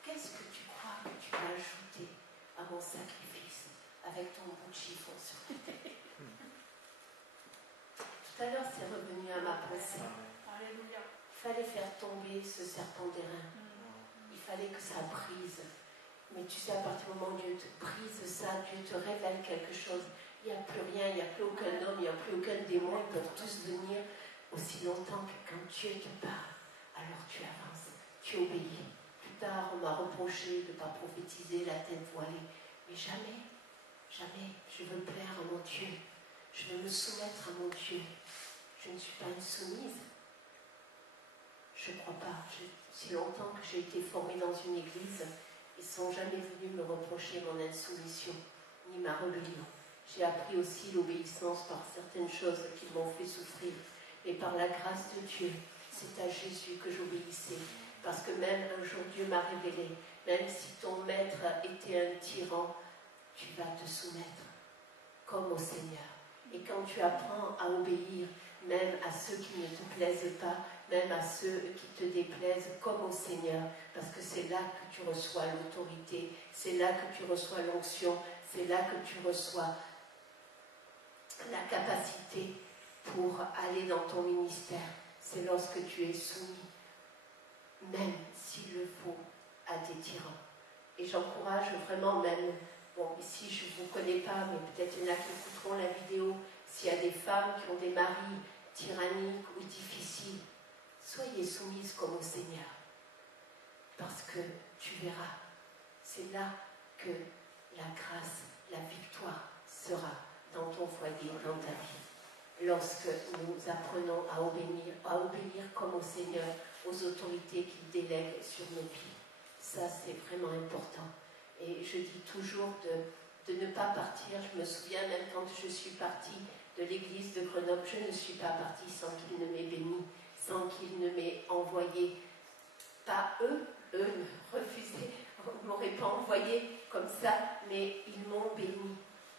qu'est-ce que tu crois que tu vas ajouter à mon sacrifice avec ton bout de chiffon sur la tête? Tout à l'heure, c'est revenu à ma pensée. Alléluia. Il fallait faire tomber ce serpent d'airain. Il fallait que ça brise. Mais tu sais, à partir du moment où Dieu te brise ça, Dieu te révèle quelque chose. Il n'y a plus rien, il n'y a plus aucun homme, il n'y a plus aucun démon. Ils peuvent tous venir aussi longtemps que quand Dieu te parle. Alors tu avances, tu obéis. Plus tard, on m'a reproché de ne pas prophétiser la tête voilée. Mais jamais, jamais, je veux plaire à mon Dieu. Je veux me soumettre à mon Dieu. Je ne suis pas une soumise. Je ne crois pas. Si longtemps que j'ai été formée dans une église, ils ne sont jamais venus me reprocher mon insoumission, ni ma rébellion. J'ai appris aussi l'obéissance par certaines choses qui m'ont fait souffrir. Mais par la grâce de Dieu, c'est à Jésus que j'obéissais. Parce que même un jour, Dieu m'a révélé, même si ton maître était un tyran, tu vas te soumettre comme au Seigneur. Et quand tu apprends à obéir, même à ceux qui ne te plaisent pas, même à ceux qui te déplaisent, comme au Seigneur, parce que c'est là que tu reçois l'autorité, c'est là que tu reçois l'onction, c'est là que tu reçois la capacité pour aller dans ton ministère. C'est lorsque tu es soumis, même s'il le faut, à des tyrans. Et j'encourage vraiment même, bon, ici je ne vous connais pas, mais peut-être il y en a qui écouteront la vidéo, s'il y a des femmes qui ont des maris tyranniques ou difficiles, soyez soumises comme au Seigneur. Parce que tu verras, c'est là que la grâce, la victoire sera dans ton foyer, dans ta vie. Lorsque nous apprenons à obéir comme au Seigneur, aux autorités qu'il délègue sur nos vies. Ça, c'est vraiment important. Et je dis toujours de ne pas partir. Je me souviens même quand je suis partie de l'église de Grenoble, je ne suis pas partie sans qu'il ne m'ait béni, sans qu'il ne m'ait envoyé. Pas eux me refusaient, ne m'auraient pas envoyé comme ça, mais ils m'ont béni.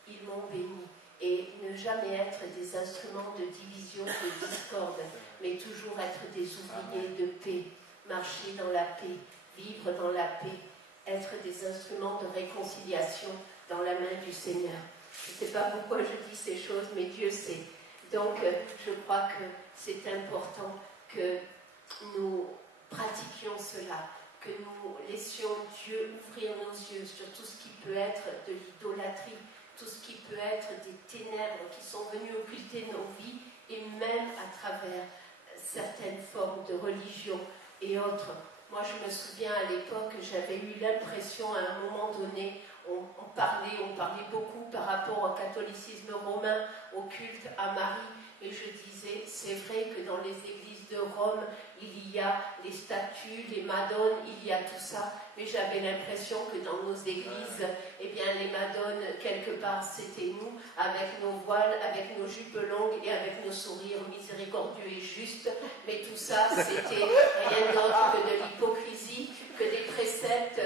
Ils m'ont béni. Et ne jamais être des instruments de division, de discorde, mais toujours être des ouvriers de paix, marcher dans la paix, vivre dans la paix, être des instruments de réconciliation dans la main du Seigneur. Je ne sais pas pourquoi je dis ces choses, mais Dieu sait. Donc, je crois que c'est important que nous pratiquions cela, que nous laissions Dieu ouvrir nos yeux sur tout ce qui peut être de l'idolâtrie, tout ce qui peut être des ténèbres qui sont venues occulter nos vies, et même à travers certaines formes de religion et autres. Moi, je me souviens à l'époque, j'avais eu l'impression à un moment donné, on parlait beaucoup par rapport au catholicisme romain, au culte à Marie, et je disais, c'est vrai que dans les églises de Rome, il y a les statues, les madones, il y a tout ça, mais j'avais l'impression que dans nos églises, eh bien, les madones, quelque part, c'était nous, avec nos voiles, avec nos jupes longues et avec nos sourires miséricordieux et justes, mais tout ça, c'était rien d'autre que de l'hypocrisie, que des préceptes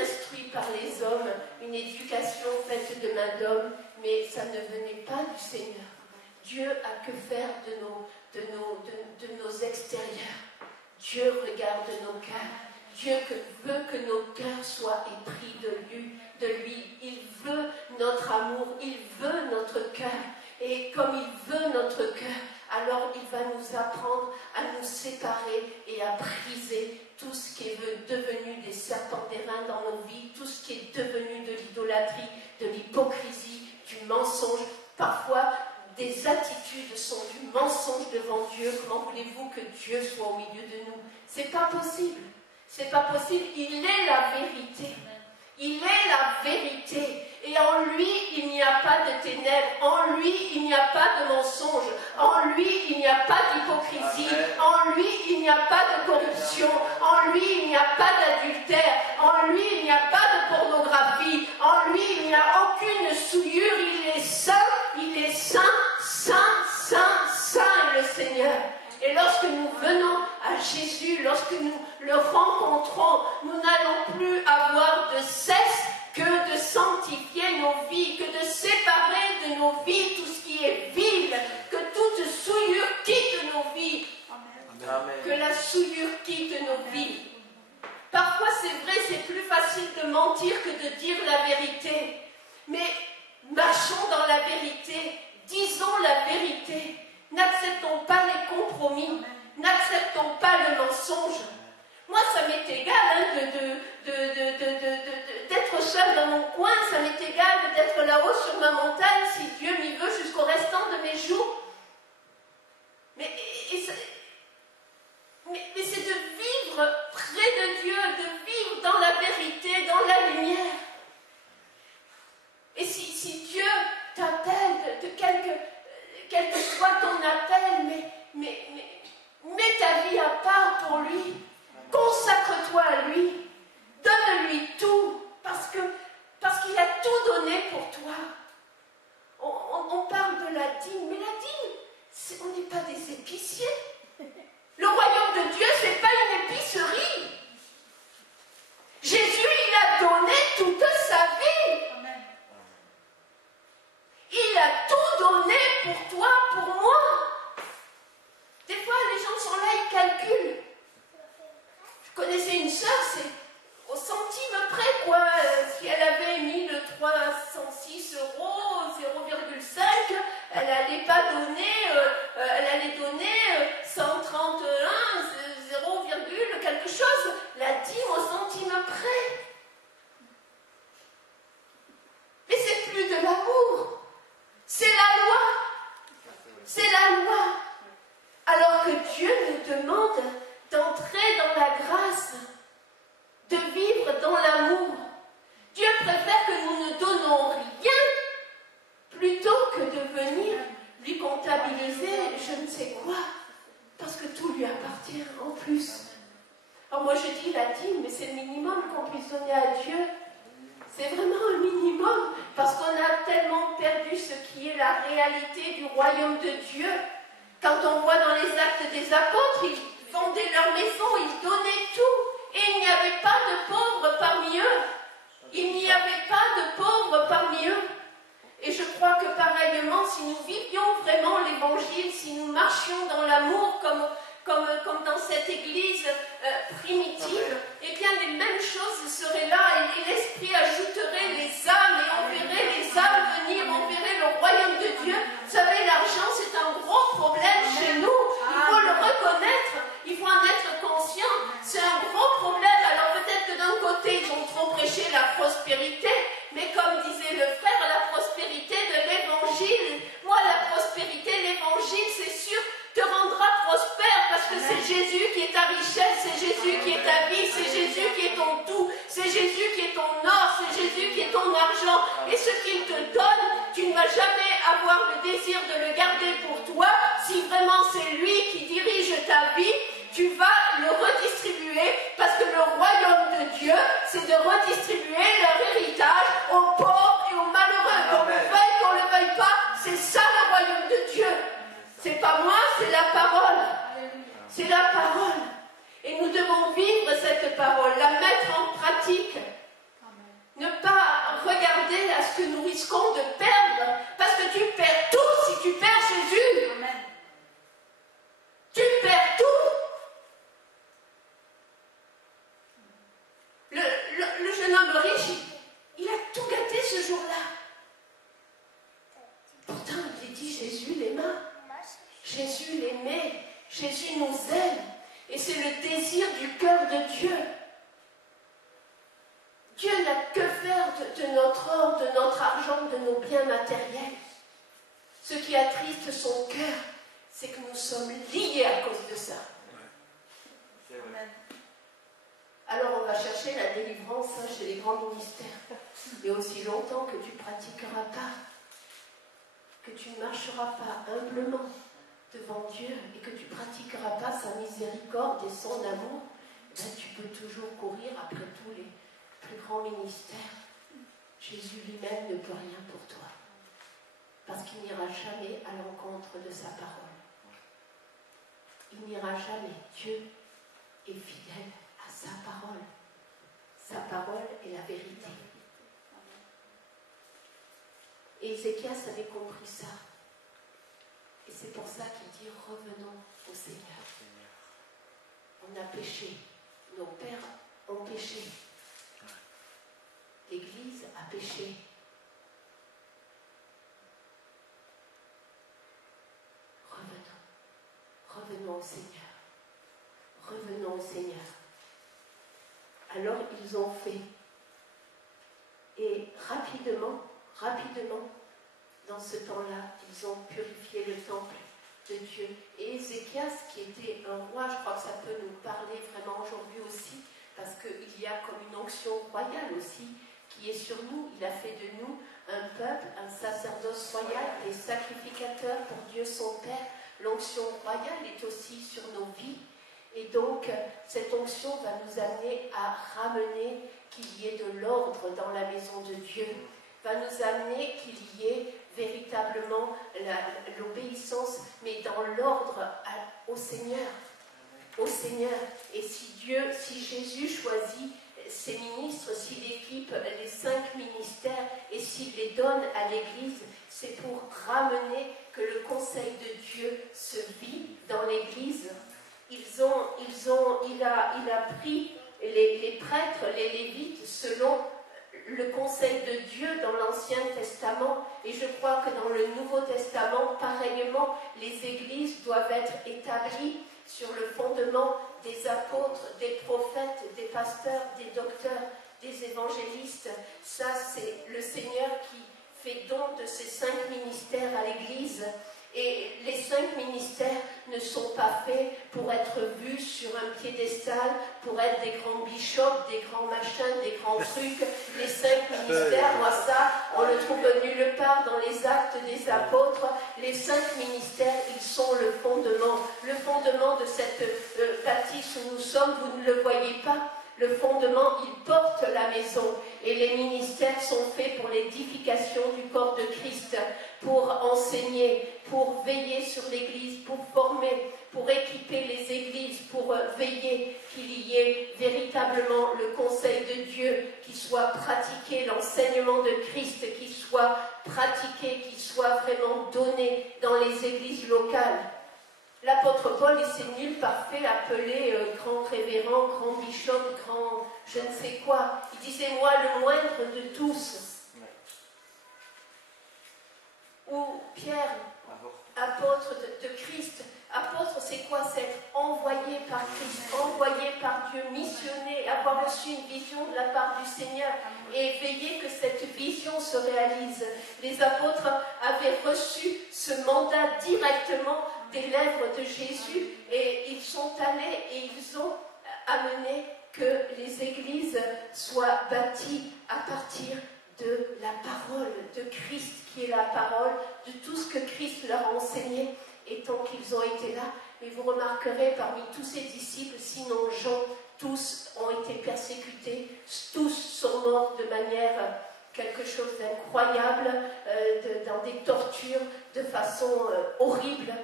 instruits par les hommes, une éducation faite de main d'homme, mais ça ne venait pas du Seigneur. Dieu a que faire de nos extérieurs. Dieu regarde nos cœurs. Dieu veut que nos cœurs soient épris de lui. Il veut notre amour, il veut notre cœur. Et comme il veut notre cœur, alors il va nous apprendre à nous séparer et à briser tout ce qui est devenu des serpents d'airain dans nos vies, tout ce qui est devenu de l'idolâtrie, de l'hypocrisie, du mensonge. Parfois, des attitudes sont du mensonge devant Dieu. Comment voulez-vous que Dieu soit au milieu de nous? C'est pas possible. C'est pas possible. Il est la vérité. Il est la vérité. Et en lui, il n'y a pas de ténèbres. En lui, il n'y a pas de mensonge. En lui, il n'y a pas d'hypocrisie. En lui, il n'y a pas de corruption. En lui, il n'y a pas d'adultère. En lui, il n'y a pas de pornographie. En lui, il n'y a aucune souillure. Il est saint. Il est saint, saint, saint, saint est le Seigneur. Et lorsque nous venons à Jésus, lorsque nous le rencontrons, nous n'allons plus avoir de cesse que de sanctifier nos vies, que de séparer de nos vies tout ce qui est vil, que toute souillure quitte nos vies. Amen. Que la souillure quitte nos vies. Parfois, c'est vrai, c'est plus facile de mentir que de dire la vérité. Mais marchons dans la vérité, disons la vérité. N'acceptons pas les compromis, n'acceptons pas le mensonge. Moi, ça m'est égal d'être seule dans mon coin, ça m'est égal d'être là-haut sur ma montagne, si Dieu m'y veut, jusqu'au restant de mes jours. Mais c'est de vivre près de Dieu, de vivre dans la vérité, dans la lumière. Et si Dieu t'appelle de quel que soit ton appel, mais mets ta vie à part pour lui. Consacre-toi à lui. Donne-lui tout. Parce qu'il a tout donné pour toi. On parle de la dîme, mais la dîme, on n'est pas des épiciers. Le royaume de Dieu, ce n'est pas une épicerie. Jésus, il a donné toute sa vie. Il a tout donné pour toi, pour moi. Des fois, les gens sont là, ils calculent. Je connaissais une sœur, c'est au centime près, quoi. Si elle avait mis le 306 €, 0,5, elle n'allait pas donner, elle allait donner 131, 0, quelque chose. La dîme au centime près. Mais c'est plus de l'amour. C'est la loi. C'est la loi. Alors que Dieu nous demande d'entrer dans la grâce, de vivre dans l'amour. Dieu préfère que nous ne donnons rien plutôt que de venir lui comptabiliser je ne sais quoi, parce que tout lui appartient en plus. Alors moi je dis la dîme, mais c'est le minimum qu'on puisse donner à Dieu. C'est vraiment un minimum, parce qu'on a tellement perdu ce qui est la réalité du royaume de Dieu. Quand on voit dans les actes des apôtres, ils vendaient leur maison, ils donnaient tout, et il n'y avait pas de pauvres parmi eux. Il n'y avait pas de pauvres parmi eux. Et je crois que pareillement, si nous vivions vraiment l'évangile, si nous marchions dans l'amour comme dans cette église primitive, eh bien les mêmes choses seraient là, et l'Esprit ajouterait les âmes, et on verrait c'est Jésus qui est ta richesse, c'est Jésus qui est ta vie, c'est Jésus qui est ton tout, c'est Jésus qui est ton or, c'est Jésus qui est ton argent. Et ce qu'il te donne, tu ne vas jamais avoir le désir de le garder pour toi. Si vraiment c'est lui qui dirige ta vie, tu vas le redistribuer, parce que le royaume de Dieu, c'est de redistribuer leur héritage aux pauvres et aux malheureux. Qu'on le veuille, qu'on ne le veuille pas, c'est ça le royaume de Dieu. C'est pas moi, c'est la parole. C'est la parole. Et nous devons vivre cette parole, la mettre en pratique. Ne pas regarder à ce que nous risquons de perdre, parce que tu perds tout si tu perds Jésus. Amen. Tu perds tout. Le jeune homme riche, il a tout gâté ce jour-là. Pourtant, il dit Jésus l'aima. Jésus l'aimait. Jésus nous aime. Et c'est le désir du cœur de Dieu. Dieu n'a que faire de notre or, de notre argent, de nos biens matériels. Ce qui attriste son cœur, c'est que nous sommes liés à cause de ça. Amen. Alors on va chercher la délivrance chez les grands ministères. Et aussi longtemps que tu ne pratiqueras pas, que tu ne marcheras pas humblement devant Dieu et que tu ne pratiqueras pas sa miséricorde et son amour, ben tu peux toujours courir après tous les plus grands ministères. Jésus lui-même ne peut rien pour toi. Parce qu'il n'ira jamais à l'encontre de sa parole. Il n'ira jamais. Dieu est fidèle à sa parole. Sa parole est la vérité. Et Ézéchias avait compris ça. Et c'est pour ça qu'il dit revenons au Seigneur. On a péché. Nos pères ont péché. L'Église a péché. Revenons au Seigneur. Revenons au Seigneur. Alors ils ont fait. Et rapidement, dans ce temps-là, ils ont purifié le temple de Dieu. Et Ézéchias, qui était un roi, je crois que ça peut nous parler vraiment aujourd'hui aussi, parce qu'il y a comme une onction royale aussi qui est sur nous. Il a fait de nous un peuple, un sacerdoce royal, des sacrificateurs pour Dieu son Père. L'onction royale est aussi sur nos vies. Et donc, cette onction va nous amener à ramener qu'il y ait de l'ordre dans la maison de Dieu. Va nous amener qu'il y ait véritablement l'obéissance, mais dans l'ordre au Seigneur. Au Seigneur. Et si Jésus choisit ses ministres, s'il équipe les 5 ministères et s'il les donne à l'Église, c'est pour ramener que le conseil de Dieu se vit dans l'Église. Il a pris les prêtres, les lévites, selon le conseil de Dieu dans l'Ancien Testament. Et je crois que dans le Nouveau Testament, pareillement, les églises doivent être établies sur le fondement des apôtres, des prophètes, des pasteurs, des docteurs, des évangélistes. Ça, c'est le Seigneur qui fait don de ces 5 ministères à l'Église. Et les 5 ministères ne sont pas faits pour être vus sur un piédestal, pour être des grands bishops, des grands machins, des grands trucs. Les 5 ministères, moi ça, on le trouve nulle part dans les actes des apôtres. Les 5 ministères, ils sont le fondement de cette bâtisse où nous sommes. Vous ne le voyez pas. Le fondement, il porte la maison. Et les ministères sont faits pour l'édification du corps de Christ, pour enseigner, pour veiller sur l'Église, pour former, pour équiper les églises, pour veiller qu'il y ait véritablement le conseil de Dieu qui soit pratiqué, l'enseignement de Christ qui soit pratiqué, qui soit vraiment donné dans les églises locales. L'apôtre Paul, il s'est nulle part fait appeler grand révérend, grand bishop, grand je ne sais quoi. Il disait moi le moindre de tous. Ou Pierre, apôtre de Christ. Apôtre, c'est quoi? C'est être envoyé par Christ, envoyé par Dieu, missionné, avoir reçu une vision de la part du Seigneur et veiller que cette vision se réalise. Les apôtres avaient reçu ce mandat directement des lèvres de Jésus et ils sont allés et ils ont amené que les églises soient bâties à partir de la parole de Christ, qui est la parole de tout ce que Christ leur a enseigné. Et tant qu'ils ont été là, mais vous remarquerez parmi tous ces disciples, sinon Jean, tous ont été persécutés, tous sont morts de manière quelque chose d'incroyable, dans des tortures, de façon horrible.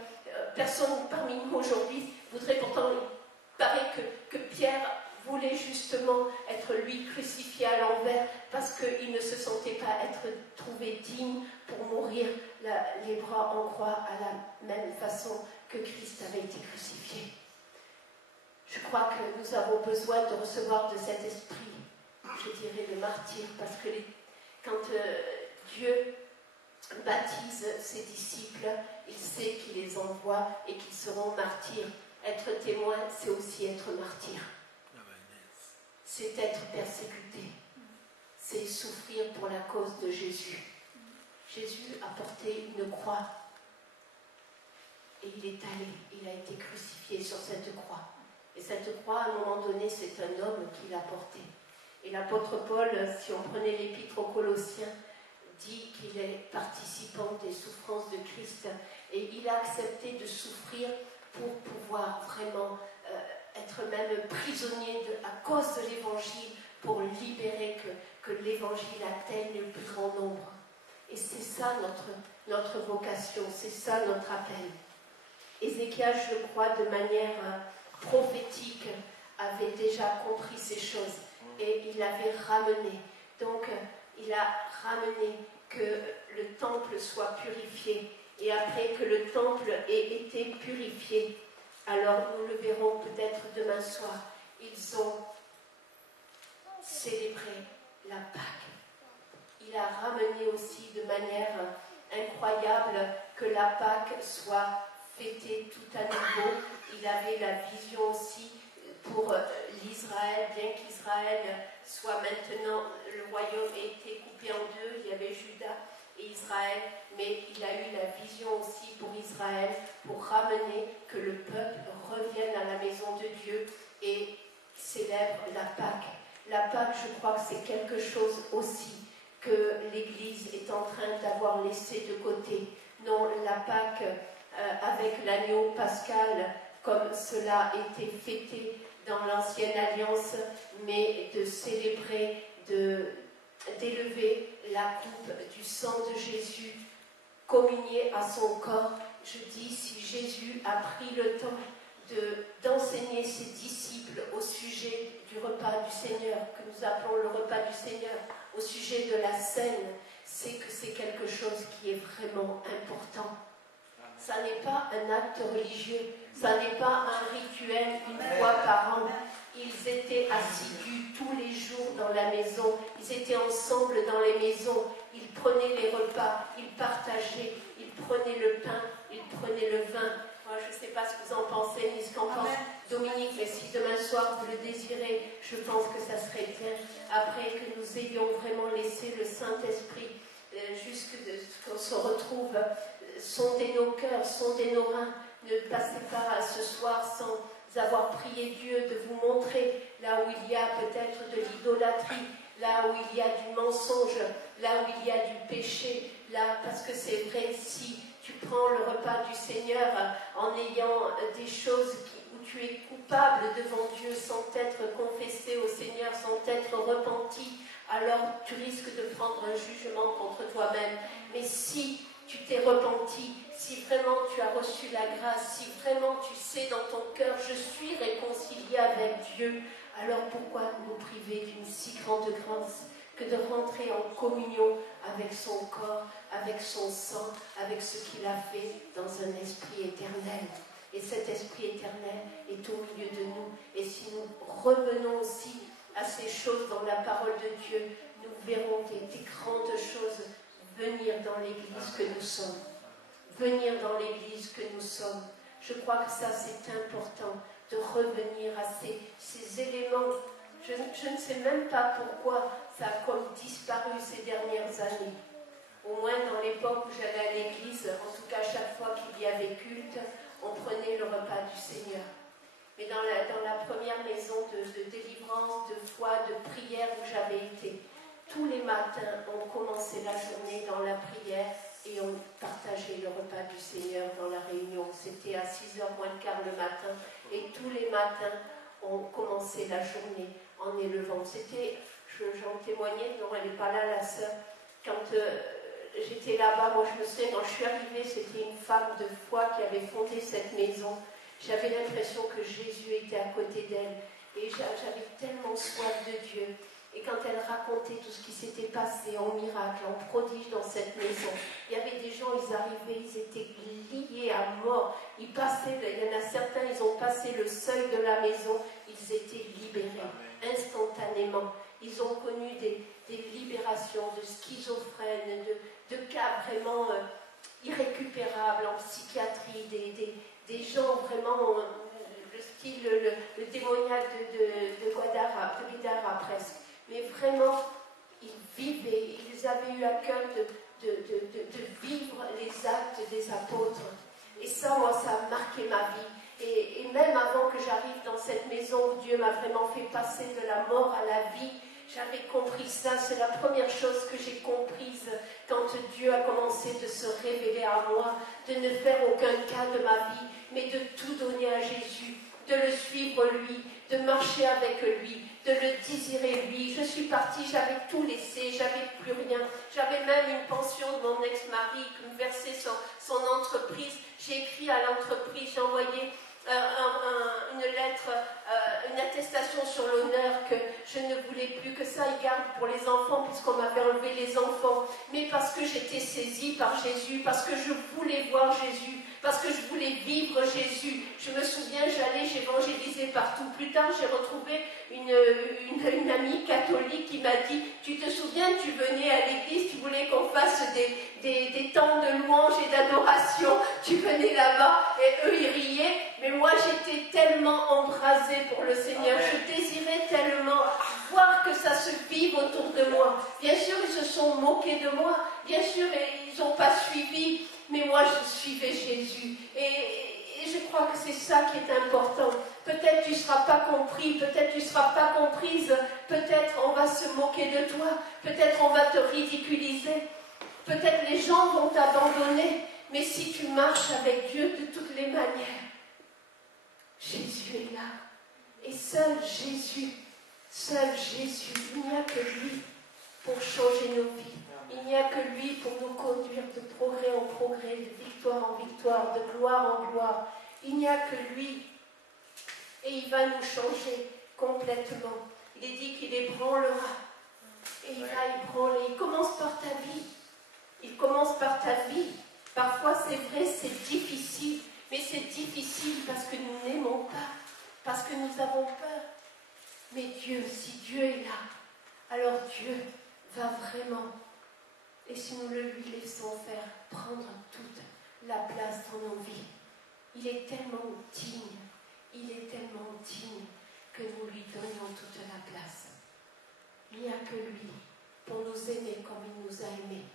Personne parmi nous aujourd'hui voudrait pourtant, il paraît que Pierre voulait justement être lui crucifié à l'envers parce qu'il ne se sentait pas être trouvé digne pour mourir les bras en croix à la même façon que Christ avait été crucifié. Je crois que nous avons besoin de recevoir de cet esprit, je dirais, de martyr, parce que quand Dieu baptise ses disciples, il sait qu'il les envoie et qu'ils seront martyrs. Être témoin, c'est aussi être martyr. C'est être persécuté. C'est souffrir pour la cause de Jésus. Jésus a porté une croix et il est allé, il a été crucifié sur cette croix. Et cette croix, à un moment donné, c'est un homme qui l'a portée. Et l'apôtre Paul, si on prenait l'épître aux Colossiens, dit qu'il est participant des souffrances de Christ et il a accepté de souffrir pour pouvoir vraiment être même prisonnier à cause de l'évangile, pour libérer que l'évangile atteigne le plus grand nombre. Et c'est ça notre vocation, c'est ça notre appel. Ézéchias, je crois, de manière prophétique, avait déjà compris ces choses et il avait ramené. Donc, il a ramené que le temple soit purifié. Et après que le temple ait été purifié, alors nous le verrons peut-être demain soir, ils ont célébré la Pâque. Il a ramené aussi de manière incroyable que la Pâque soit fêtée tout à nouveau. Il avait la vision aussi pour l'Israël, bien qu'Israël soit maintenant, le royaume ait été coupé en deux, il y avait Juda et Israël, mais il a eu la vision aussi pour Israël, pour ramener que le peuple revienne à la maison de Dieu et célèbre la Pâque. La Pâque, je crois que c'est quelque chose aussi que l'Église est en train d'avoir laissé de côté. Non, la Pâque avec l'agneau pascal, comme cela était fêté dans l'Ancienne Alliance, mais de célébrer, d'élever la coupe du sang de Jésus, communier à son corps. Je dis, si Jésus a pris le temps d'enseigner ses disciples au sujet du repas du Seigneur, que nous appelons le repas du Seigneur, au sujet de la scène, c'est que c'est quelque chose qui est vraiment important. Ça n'est pas un acte religieux, ça n'est pas un rituel une fois par an. Ils étaient assidus tous les jours dans la maison, ils étaient ensemble dans les maisons, ils prenaient les repas, ils partageaient, ils prenaient le pain, ils prenaient le vin. Moi, je ne sais pas ce que vous en pensez, ni ce qu'en pense Dominique, mais si demain soir vous le désirez, je pense que ça serait bien, après que nous ayons vraiment laissé le Saint-Esprit, jusque qu'on se retrouve, sondez nos cœurs, sondez nos reins. Ne passez pas ce soir sans avoir prié Dieu de vous montrer là où il y a peut-être de l'idolâtrie, là où il y a du mensonge, là où il y a du péché, là, parce que c'est vrai, si tu prends le repas du Seigneur en ayant des choses où tu es coupable devant Dieu sans t'être confessé au Seigneur, sans t'être repenti, alors tu risques de prendre un jugement contre toi-même. Mais si tu t'es repenti, si vraiment tu as reçu la grâce, si vraiment tu sais dans ton cœur, je suis réconcilié avec Dieu, alors pourquoi nous priver d'une si grande grâce que de rentrer en communion avec son corps, avec son sang, avec ce qu'il a fait dans un esprit éternel. Et cet esprit éternel est au milieu de nous. Et si nous revenons aussi à ces choses dans la parole de Dieu, nous verrons des grandes choses venir dans l'église que nous sommes. Venir dans l'église que nous sommes. Je crois que ça c'est important, de revenir à ces éléments. Je ne sais même pas pourquoi ça a comme disparu ces dernières années. Au moins dans l'époque où j'allais à l'église, en tout cas chaque fois qu'il y avait culte, on prenait le repas du Seigneur. Mais dans la première maison de délivrance, de foi, de prière où j'avais été, tous les matins, on commençait la journée dans la prière et on partageait le repas du Seigneur dans la réunion. C'était à 6h moins le quart le matin et tous les matins, on commençait la journée en élevant. C'était, j'en témoignais, non, elle n'est pas là, la sœur. Quand j'étais là-bas, moi je me souviens, quand je suis arrivée, c'était une femme de foi qui avait fondé cette maison. J'avais l'impression que Jésus était à côté d'elle et j'avais tellement soif de Dieu. Et quand elle racontait tout ce qui s'était passé en miracle, en prodige dans cette maison, il y avait des gens, ils arrivaient, ils étaient liés à mort. Ils passaient, il y en a certains, ils ont passé le seuil de la maison, ils étaient libérés instantanément. Ils ont connu des libérations de schizophrènes, de cas vraiment irrécupérables en psychiatrie, des gens vraiment, le style, le démoniaque de Guadara presque. Mais vraiment, ils vivaient, ils avaient eu à cœur de vivre les actes des apôtres. Et ça, moi, ça a marqué ma vie. Et même avant que j'arrive dans cette maison où Dieu m'a vraiment fait passer de la mort à la vie, j'avais compris ça. C'est la première chose que j'ai comprise quand Dieu a commencé de se révéler à moi, de ne faire aucun cas de ma vie, mais de tout donner à Jésus, de le suivre lui, de marcher avec lui, de le désirer lui. Je suis partie, j'avais tout laissé, j'avais plus rien. J'avais même une pension de mon ex-mari qui me versait son entreprise. J'ai écrit à l'entreprise, j'ai envoyé une lettre, une attestation sur l'honneur que je ne voulais plus que ça y garde pour les enfants puisqu'on m'avait enlevé les enfants, mais parce que j'étais saisie par Jésus, parce que je voulais voir Jésus, parce que je voulais vivre Jésus. Je me souviens, j'évangélisais partout. Plus tard, j'ai retrouvé une amie catholique qui m'a dit, tu te souviens, tu venais à l'église, tu voulais qu'on fasse des temps de louange et d'adoration, tu venais là-bas et eux ils riaient, mais moi j'étais tellement embrasée pour le Seigneur, je désirais tellement voir que ça se vive autour de moi. Bien sûr, ils se sont moqués de moi, bien sûr, ils n'ont pas suivi, mais moi je suivais Jésus. Et je crois que c'est ça qui est important. Peut-être tu ne seras pas compris, peut-être tu ne seras pas comprise, peut-être on va se moquer de toi, peut-être on va te ridiculiser, peut-être les gens vont t'abandonner, mais si tu marches avec Dieu de toutes les manières, Jésus est là. Et seul Jésus, il n'y a que lui pour changer nos vies. Il n'y a que lui pour nous conduire de progrès en progrès, de victoire en victoire, de gloire en gloire. Il n'y a que lui. Et il va nous changer complètement. Il est dit qu'il ébranlera. Et il va ébranler. Il commence par ta vie. Il commence par ta vie. Parfois, c'est vrai, c'est difficile. Mais c'est difficile parce que nous n'aimons pas. Parce que nous avons peur. Mais Dieu, si Dieu est là, alors Dieu va vraiment, et si nous le lui laissons faire, prendre toute la place dans nos vies. Il est tellement digne que nous lui donnions toute la place. Il n'y a que lui pour nous aimer comme il nous a aimés.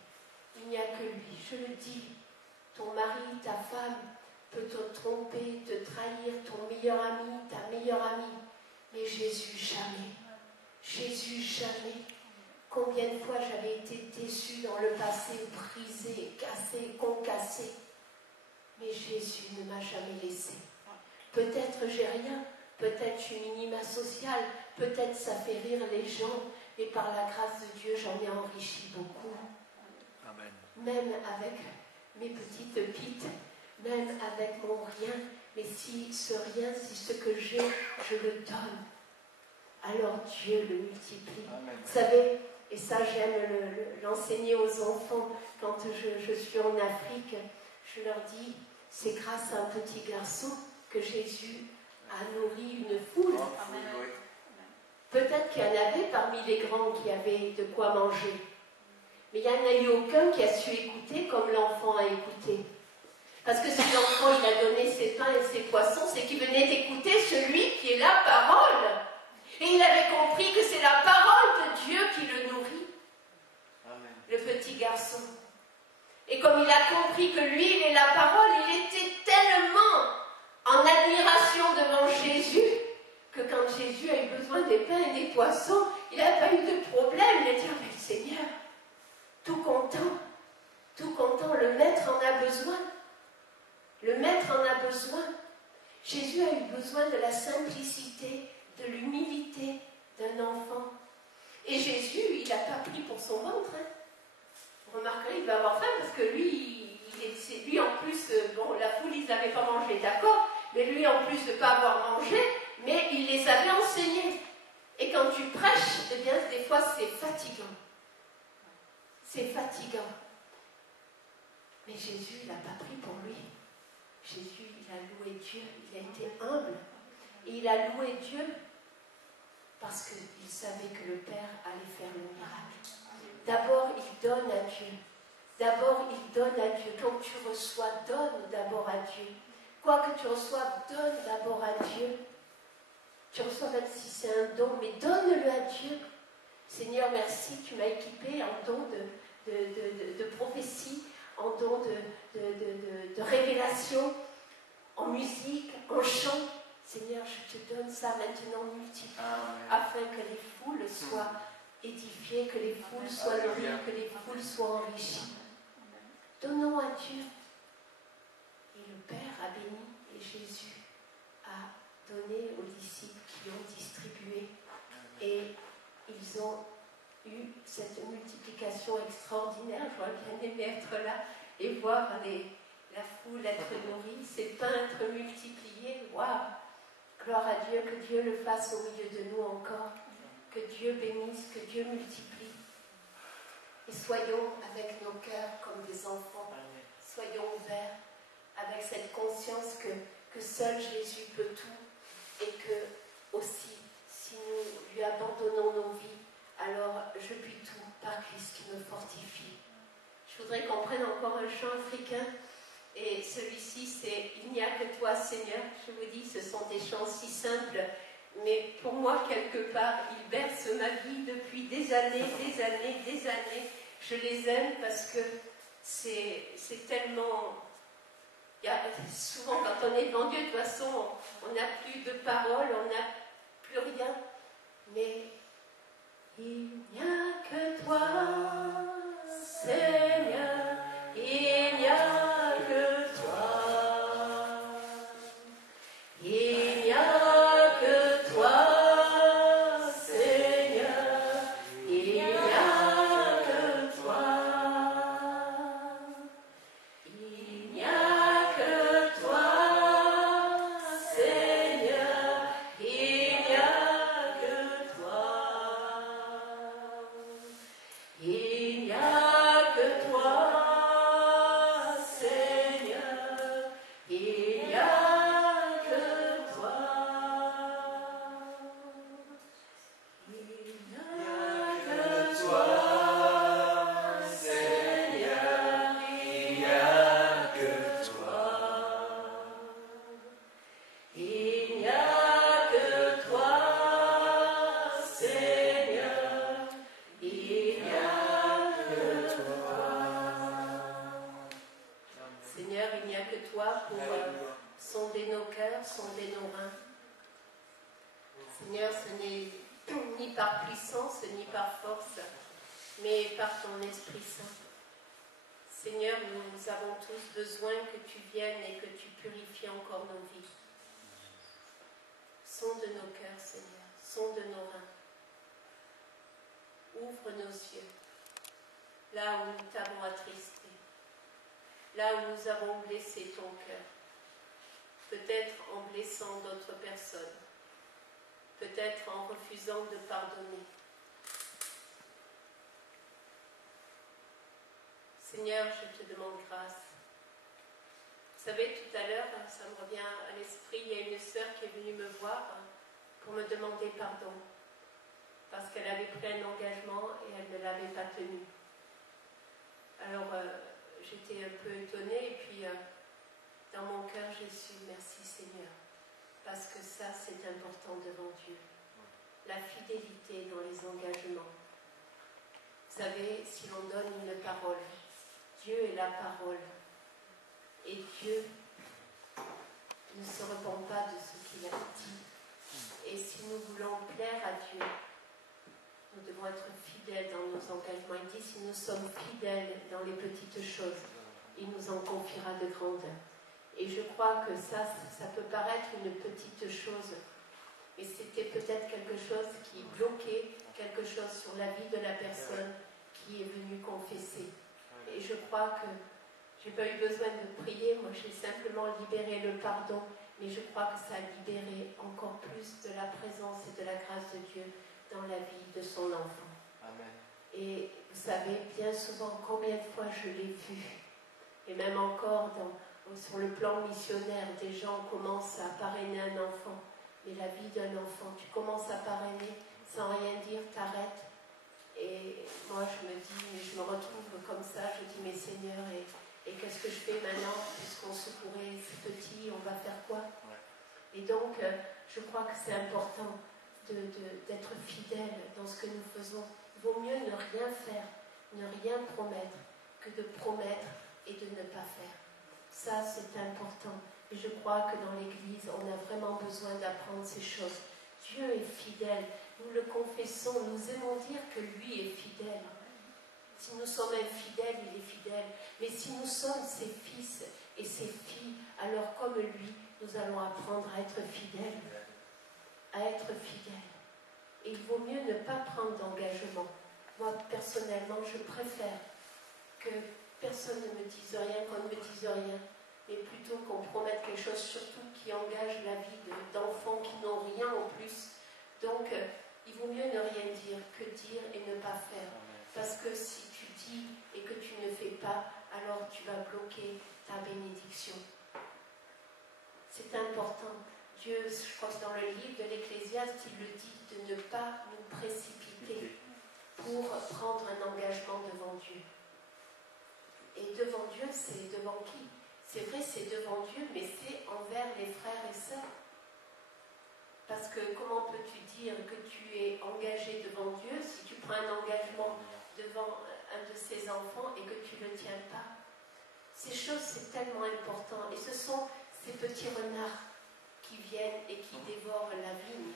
Il n'y a que lui. Je le dis, ton mari, ta femme peut te tromper, te trahir, ton meilleur ami, ta meilleure amie. Mais Jésus, jamais. Jésus, jamais. Combien de fois j'avais été déçue dans le passé, brisée, cassée, concassée. Mais Jésus ne m'a jamais laissée. Peut-être j'ai rien, peut-être je suis minima sociale, peut-être ça fait rire les gens, mais par la grâce de Dieu, j'en ai enrichi beaucoup. Amen. Même avec mes petites pites, même avec mon rien, mais si ce rien, si ce que j'ai, je le donne, alors Dieu le multiplie. Amen. Vous savez, et ça j'aime l'enseigner aux enfants, quand je suis en Afrique, je leur dis, c'est grâce à un petit garçon que Jésus a nourri une foule. Amen. Peut-être qu'il y en avait parmi les grands qui avaient de quoi manger, mais il n'y en a eu aucun qui a su écouter comme l'enfant a écouté. Parce que si l'enfant il a donné ses pains et ses poissons, c'est qu'il venait d'écouter celui qui est la parole. Et il avait compris que c'est la parole de Dieu qui le nourrit. Amen. Le petit garçon. Et Et comme il a compris que l'huile et la parole, il était tellement en admiration devant Jésus, que quand Jésus a eu besoin des pains et des poissons, il n'a pas eu de problème. Il a dit, mais Seigneur, tout content, le maître en a besoin. Le maître en a besoin. Jésus a eu besoin de la simplicité, de l'humilité d'un enfant. Et Jésus, il n'a pas pris pour son ventre. Hein. Vous remarquerez, il va avoir faim parce que lui, lui en plus, bon, la foule, ils n'avaient pas mangé, d'accord, mais lui, en plus de ne pas avoir mangé, mais il les avait enseignés. Et quand tu prêches, eh bien, des fois, c'est fatigant. C'est fatigant. Mais Jésus, il n'a pas pris pour lui. Jésus, il a loué Dieu, il a été humble. Et il a loué Dieu parce qu'il savait que le Père allait faire le miracle. D'abord, il donne à Dieu. D'abord, il donne à Dieu. Quand tu reçois, donne d'abord à Dieu. Quoi que tu reçoives, donne d'abord à Dieu. Tu reçois même si c'est un don, mais donne-le à Dieu. Seigneur, merci, tu m'as équipé en don de prophétie, en don de révélation, en musique, en chant. Seigneur, je te donne ça maintenant multiplié, afin que les foules soient édifiées, que les foules soient nourries, que les foules soient enrichies. Donnons à Dieu. Et le Père a béni, et Jésus a donné aux disciples qui ont distribué. Et ils ont eu cette multiplication extraordinaire. J'aurais bien aimé être là et voir la foule être nourrie, ces pains être multipliés. Waouh! Gloire à Dieu, que Dieu le fasse au milieu de nous encore. Que Dieu bénisse, que Dieu multiplie. Et soyons avec nos cœurs comme des enfants. Soyons ouverts avec cette conscience que seul Jésus peut tout et que aussi, si nous lui abandonnons nos vies, alors je puis tout par Christ qui me fortifie. Je voudrais qu'on prenne encore un chant africain. Et celui-ci, c'est « Il n'y a que toi, Seigneur ». Je vous dis, ce sont des chants si simples, mais pour moi, quelque part, ils bercent ma vie depuis des années. Je les aime parce que c'est tellement... souvent, quand on est devant Dieu, de toute façon, on n'a plus de paroles, on n'a plus rien. Mais il n'y a que toi, Seigneur, il n'y a Seigneur, ce n'est ni par puissance, ni par force, mais par ton Esprit Saint. Seigneur, nous avons tous besoin que tu viennes et que tu purifies encore nos vies. Sonde nos cœurs, Seigneur, sonde nos reins. Ouvre nos yeux, là où nous t'avons attristé, là où nous avons blessé ton cœur, peut-être en blessant d'autres personnes, peut-être en refusant de pardonner. Seigneur, je te demande grâce. Vous savez, tout à l'heure, ça me revient à l'esprit, il y a une sœur qui est venue me voir pour me demander pardon, parce qu'elle avait pris un engagement et elle ne l'avait pas tenu. Alors, j'étais un peu étonnée, et puis dans mon cœur, j'ai su, merci Seigneur, parce que ça, c'est important devant Dieu. La fidélité dans les engagements. Vous savez, si l'on donne une parole, Dieu est la parole. Et Dieu ne se repent pas de ce qu'il a dit. Et si nous voulons plaire à Dieu, nous devons être fidèles dans nos engagements. Il dit, si nous sommes fidèles dans les petites choses, il nous en confiera de grandes. Et je crois que ça peut paraître une petite chose, mais c'était peut-être quelque chose qui bloquait quelque chose sur la vie de la personne qui est venue confesser. Et je crois que je n'ai pas eu besoin de prier, moi j'ai simplement libéré le pardon, mais je crois que ça a libéré encore plus de la présence et de la grâce de Dieu dans la vie de son enfant. Amen. Et vous savez bien souvent combien de fois je l'ai vu, et même encore sur le plan missionnaire, des gens commencent à parrainer un enfant, mais la vie d'un enfant, tu commences à parrainer sans rien dire, t'arrêtes. Et moi je me dis, mais je me retrouve comme ça, je dis, mais Seigneur, et qu'est-ce que je fais maintenant, puisqu'on secourait ces petits, on va faire quoi? Et donc, je crois que c'est important d'être fidèle dans ce que nous faisons. Il vaut mieux ne rien faire, ne rien promettre, que de promettre et de ne pas faire. Ça, c'est important. Et je crois que dans l'Église, on a vraiment besoin d'apprendre ces choses. Dieu est fidèle. Nous le confessons, nous aimons dire que lui est fidèle. Si nous sommes infidèles, il est fidèle. Mais si nous sommes ses fils et ses filles, alors comme lui, nous allons apprendre à être fidèles. À être fidèles. Et il vaut mieux ne pas prendre d'engagement. Moi, personnellement, je préfère que personne ne me dise rien, qu'on ne me dise rien, mais plutôt qu'on promette quelque chose, surtout qui engage la vie d'enfants qui n'ont rien en plus. Donc, il vaut mieux ne rien dire que dire et ne pas faire. Parce que si tu dis et que tu ne fais pas, alors tu vas bloquer ta bénédiction. C'est important. Dieu, je crois que dans le livre de l'Ecclésiaste, il le dit de ne pas nous précipiter pour prendre un engagement devant Dieu. Et devant Dieu, c'est devant qui? C'est vrai, c'est devant Dieu, mais c'est envers les frères et sœurs. Parce que comment peux-tu dire que tu es engagé devant Dieu si tu prends un engagement devant un de ses enfants et que tu ne le tiens pas? Ces choses, c'est tellement important. Et ce sont ces petits renards qui viennent et qui dévorent la vigne,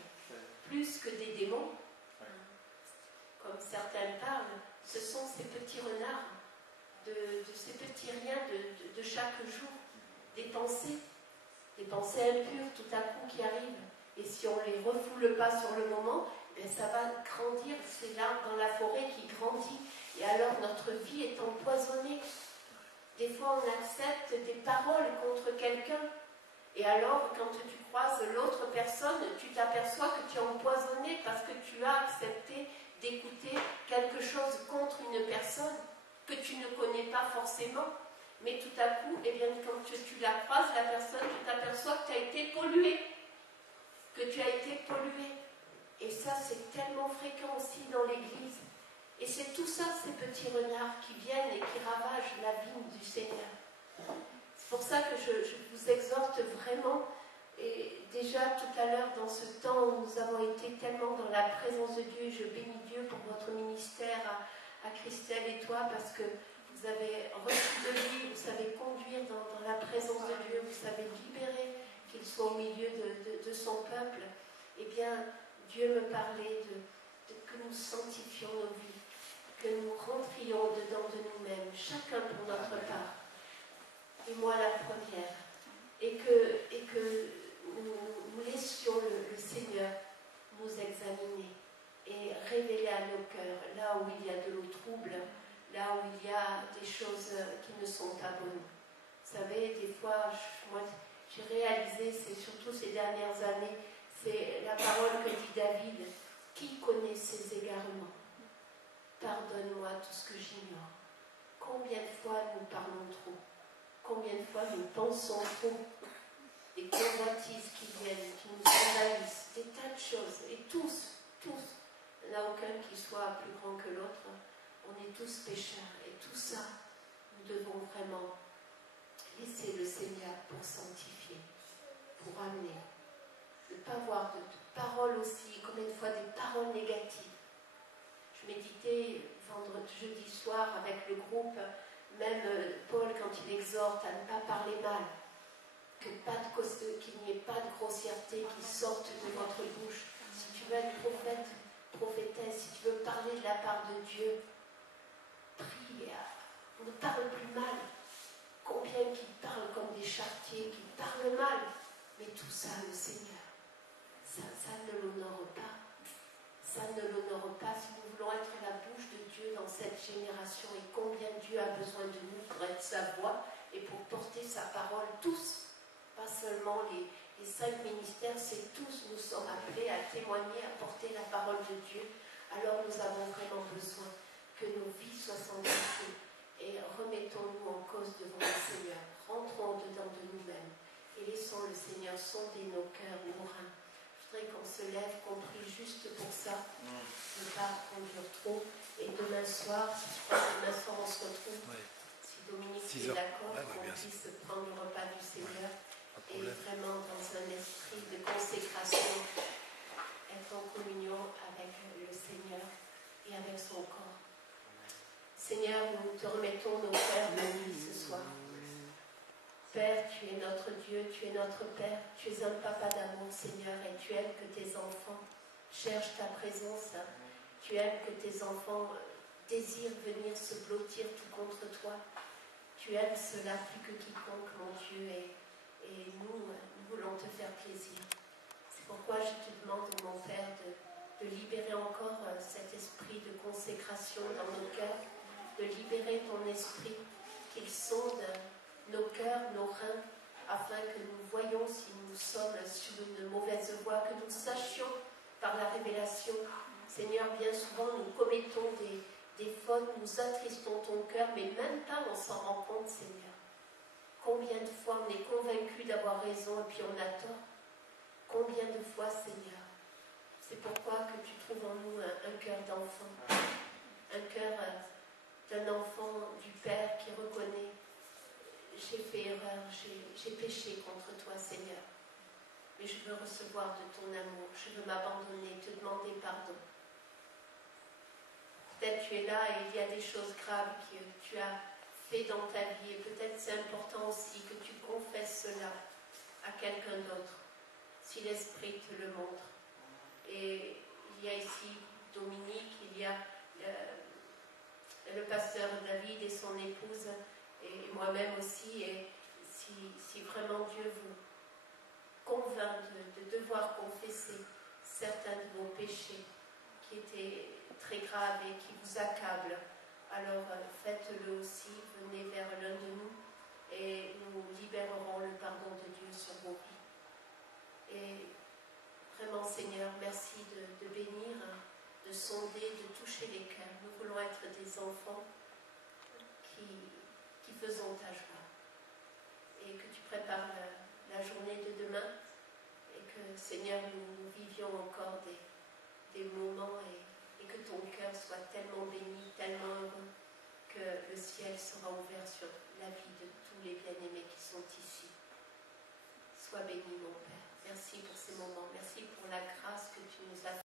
plus que des démons. Comme certains parlent, ce sont ces petits renards, de ces petits riens de chaque jour, des pensées impures tout à coup qui arrivent. Et si on ne les refoule pas sur le moment, bien ça va grandir. C'est l'arbre dans la forêt qui grandit. Et alors notre vie est empoisonnée. Des fois on accepte des paroles contre quelqu'un. Et alors quand tu croises l'autre personne, tu t'aperçois que tu es empoisonné parce que tu as accepté d'écouter quelque chose contre une personne que tu ne connais pas forcément. Mais tout à coup, eh bien, quand tu la croises, la personne, tu t'aperçois que tu as été pollué. Et ça, c'est tellement fréquent aussi dans l'Église. Et c'est tout ça, ces petits renards qui viennent et qui ravagent la vigne du Seigneur. C'est pour ça que je vous exhorte vraiment. Et déjà, tout à l'heure, dans ce temps où nous avons été tellement dans la présence de Dieu, je bénis Dieu pour votre ministère à Christelle et toi, parce que vous avez reçu de lui, vous savez conduire dans la présence de Dieu, vous savez libérer qu'il soit au milieu de son peuple. Eh bien, Dieu me parlait que nous sanctifions nos vies, que nous rentrions dedans de nous-mêmes, chacun pour notre part, et moi la première, et que nous laissions le Seigneur nous examiner et révéler à nos cœurs là où il y a de l'eau trouble, là où il y a des choses qui ne sont pas bonnes. Vous savez, des fois, moi, j'ai réalisé, c'est surtout ces dernières années, c'est la parole que dit David: qui connaît ses égarements? Pardonne-moi tout ce que j'ignore. Combien de fois nous parlons trop? Combien de fois nous pensons trop? Des convoitises qui viennent, qui nous envahissent, des tas de choses. Et tous, il n'y en a aucun qui soit plus grand que l'autre. On est tous pécheurs. Et tout ça, nous devons vraiment laisser le Seigneur pour sanctifier, pour amener. Ne pas avoir de paroles aussi, combien de fois des paroles négatives. Je méditais jeudi soir avec le groupe Même Paul, quand il exhorte à ne pas parler mal, qu'il n'y ait pas de grossièreté qui sorte de votre bouche. Si tu veux être prophète, prophétesse, si tu veux parler de la part de Dieu, prie, ne parle plus mal. Combien qui parlent comme des charretiers, qui parlent mal, mais tout ça, le Seigneur, ça ne l'honore pas. Ça ne l'honore pas si nous voulons être la bouche de Dieu dans cette génération et combien Dieu a besoin de nous pour être sa voix et pour porter sa parole, tous, pas seulement les 5 ministères, c'est tous, nous sommes appelés à témoigner, à porter la parole de Dieu. Alors nous avons vraiment besoin que nos vies soient sanctifiées et remettons-nous en cause devant le Seigneur, rentrons au-dedans de nous-mêmes et laissons le Seigneur sonder nos cœurs, nos reins. Je voudrais qu'on se lève, qu'on prie juste pour ça, ne pas conduire trop. Et demain soir, on se retrouve. Oui. Si Dominique est d'accord, qu'on puisse prendre le repas du Seigneur et vraiment dans un esprit de consécration, être en communion avec le Seigneur et avec son corps. Seigneur, nous te remettons nos cœurs bénis ce soir. Père, tu es notre Dieu, tu es notre Père, tu es un papa d'amour, Seigneur, et tu aimes que tes enfants cherchent ta présence. Tu aimes que tes enfants désirent venir se blottir tout contre toi. Tu aimes cela plus que quiconque, mon Dieu, et nous voulons te faire plaisir. C'est pourquoi je te demande, mon Père, de libérer encore cet esprit de consécration dans nos cœurs, de libérer ton esprit, qu'il sonde nos cœurs, nos reins, afin que nous voyions si nous sommes sur une mauvaise voie, que nous sachions par la révélation. Seigneur, bien souvent nous commettons des fautes, nous attristons ton cœur, mais même pas on s'en rend compte, Seigneur. Combien de fois on est convaincu d'avoir raison et puis on a tort? Combien de fois, Seigneur? C'est pourquoi que tu trouves en nous un cœur d'enfant, un cœur d'un enfant du Père qui reconnaît: j'ai fait erreur, j'ai péché contre toi, Seigneur. Mais je veux recevoir de ton amour, je veux m'abandonner, te demander pardon. Peut-être tu es là et il y a des choses graves que tu as fait dans ta vie, et peut-être c'est important aussi que tu confesses cela à quelqu'un d'autre, si l'Esprit te le montre. Et il y a ici Dominique, il y a le pasteur David et son épouse, et moi-même aussi, et si vraiment Dieu vous convainc de devoir confesser certains de vos péchés qui étaient très graves et qui vous accablent, alors faites-le aussi, venez vers l'un de nous et nous libérerons le pardon de Dieu sur vos vies. Et vraiment, Seigneur, merci de bénir, de sonder, de toucher les cœurs. Nous voulons être des enfants qui faisons ta joie. Et que tu prépares la journée de demain et que, Seigneur, nous vivions encore des moments et que ton cœur soit tellement béni, tellement heureux que le ciel sera ouvert sur la vie de tous les bien-aimés qui sont ici. Sois béni, mon Père. Merci pour ces moments. Merci pour la grâce que tu nous as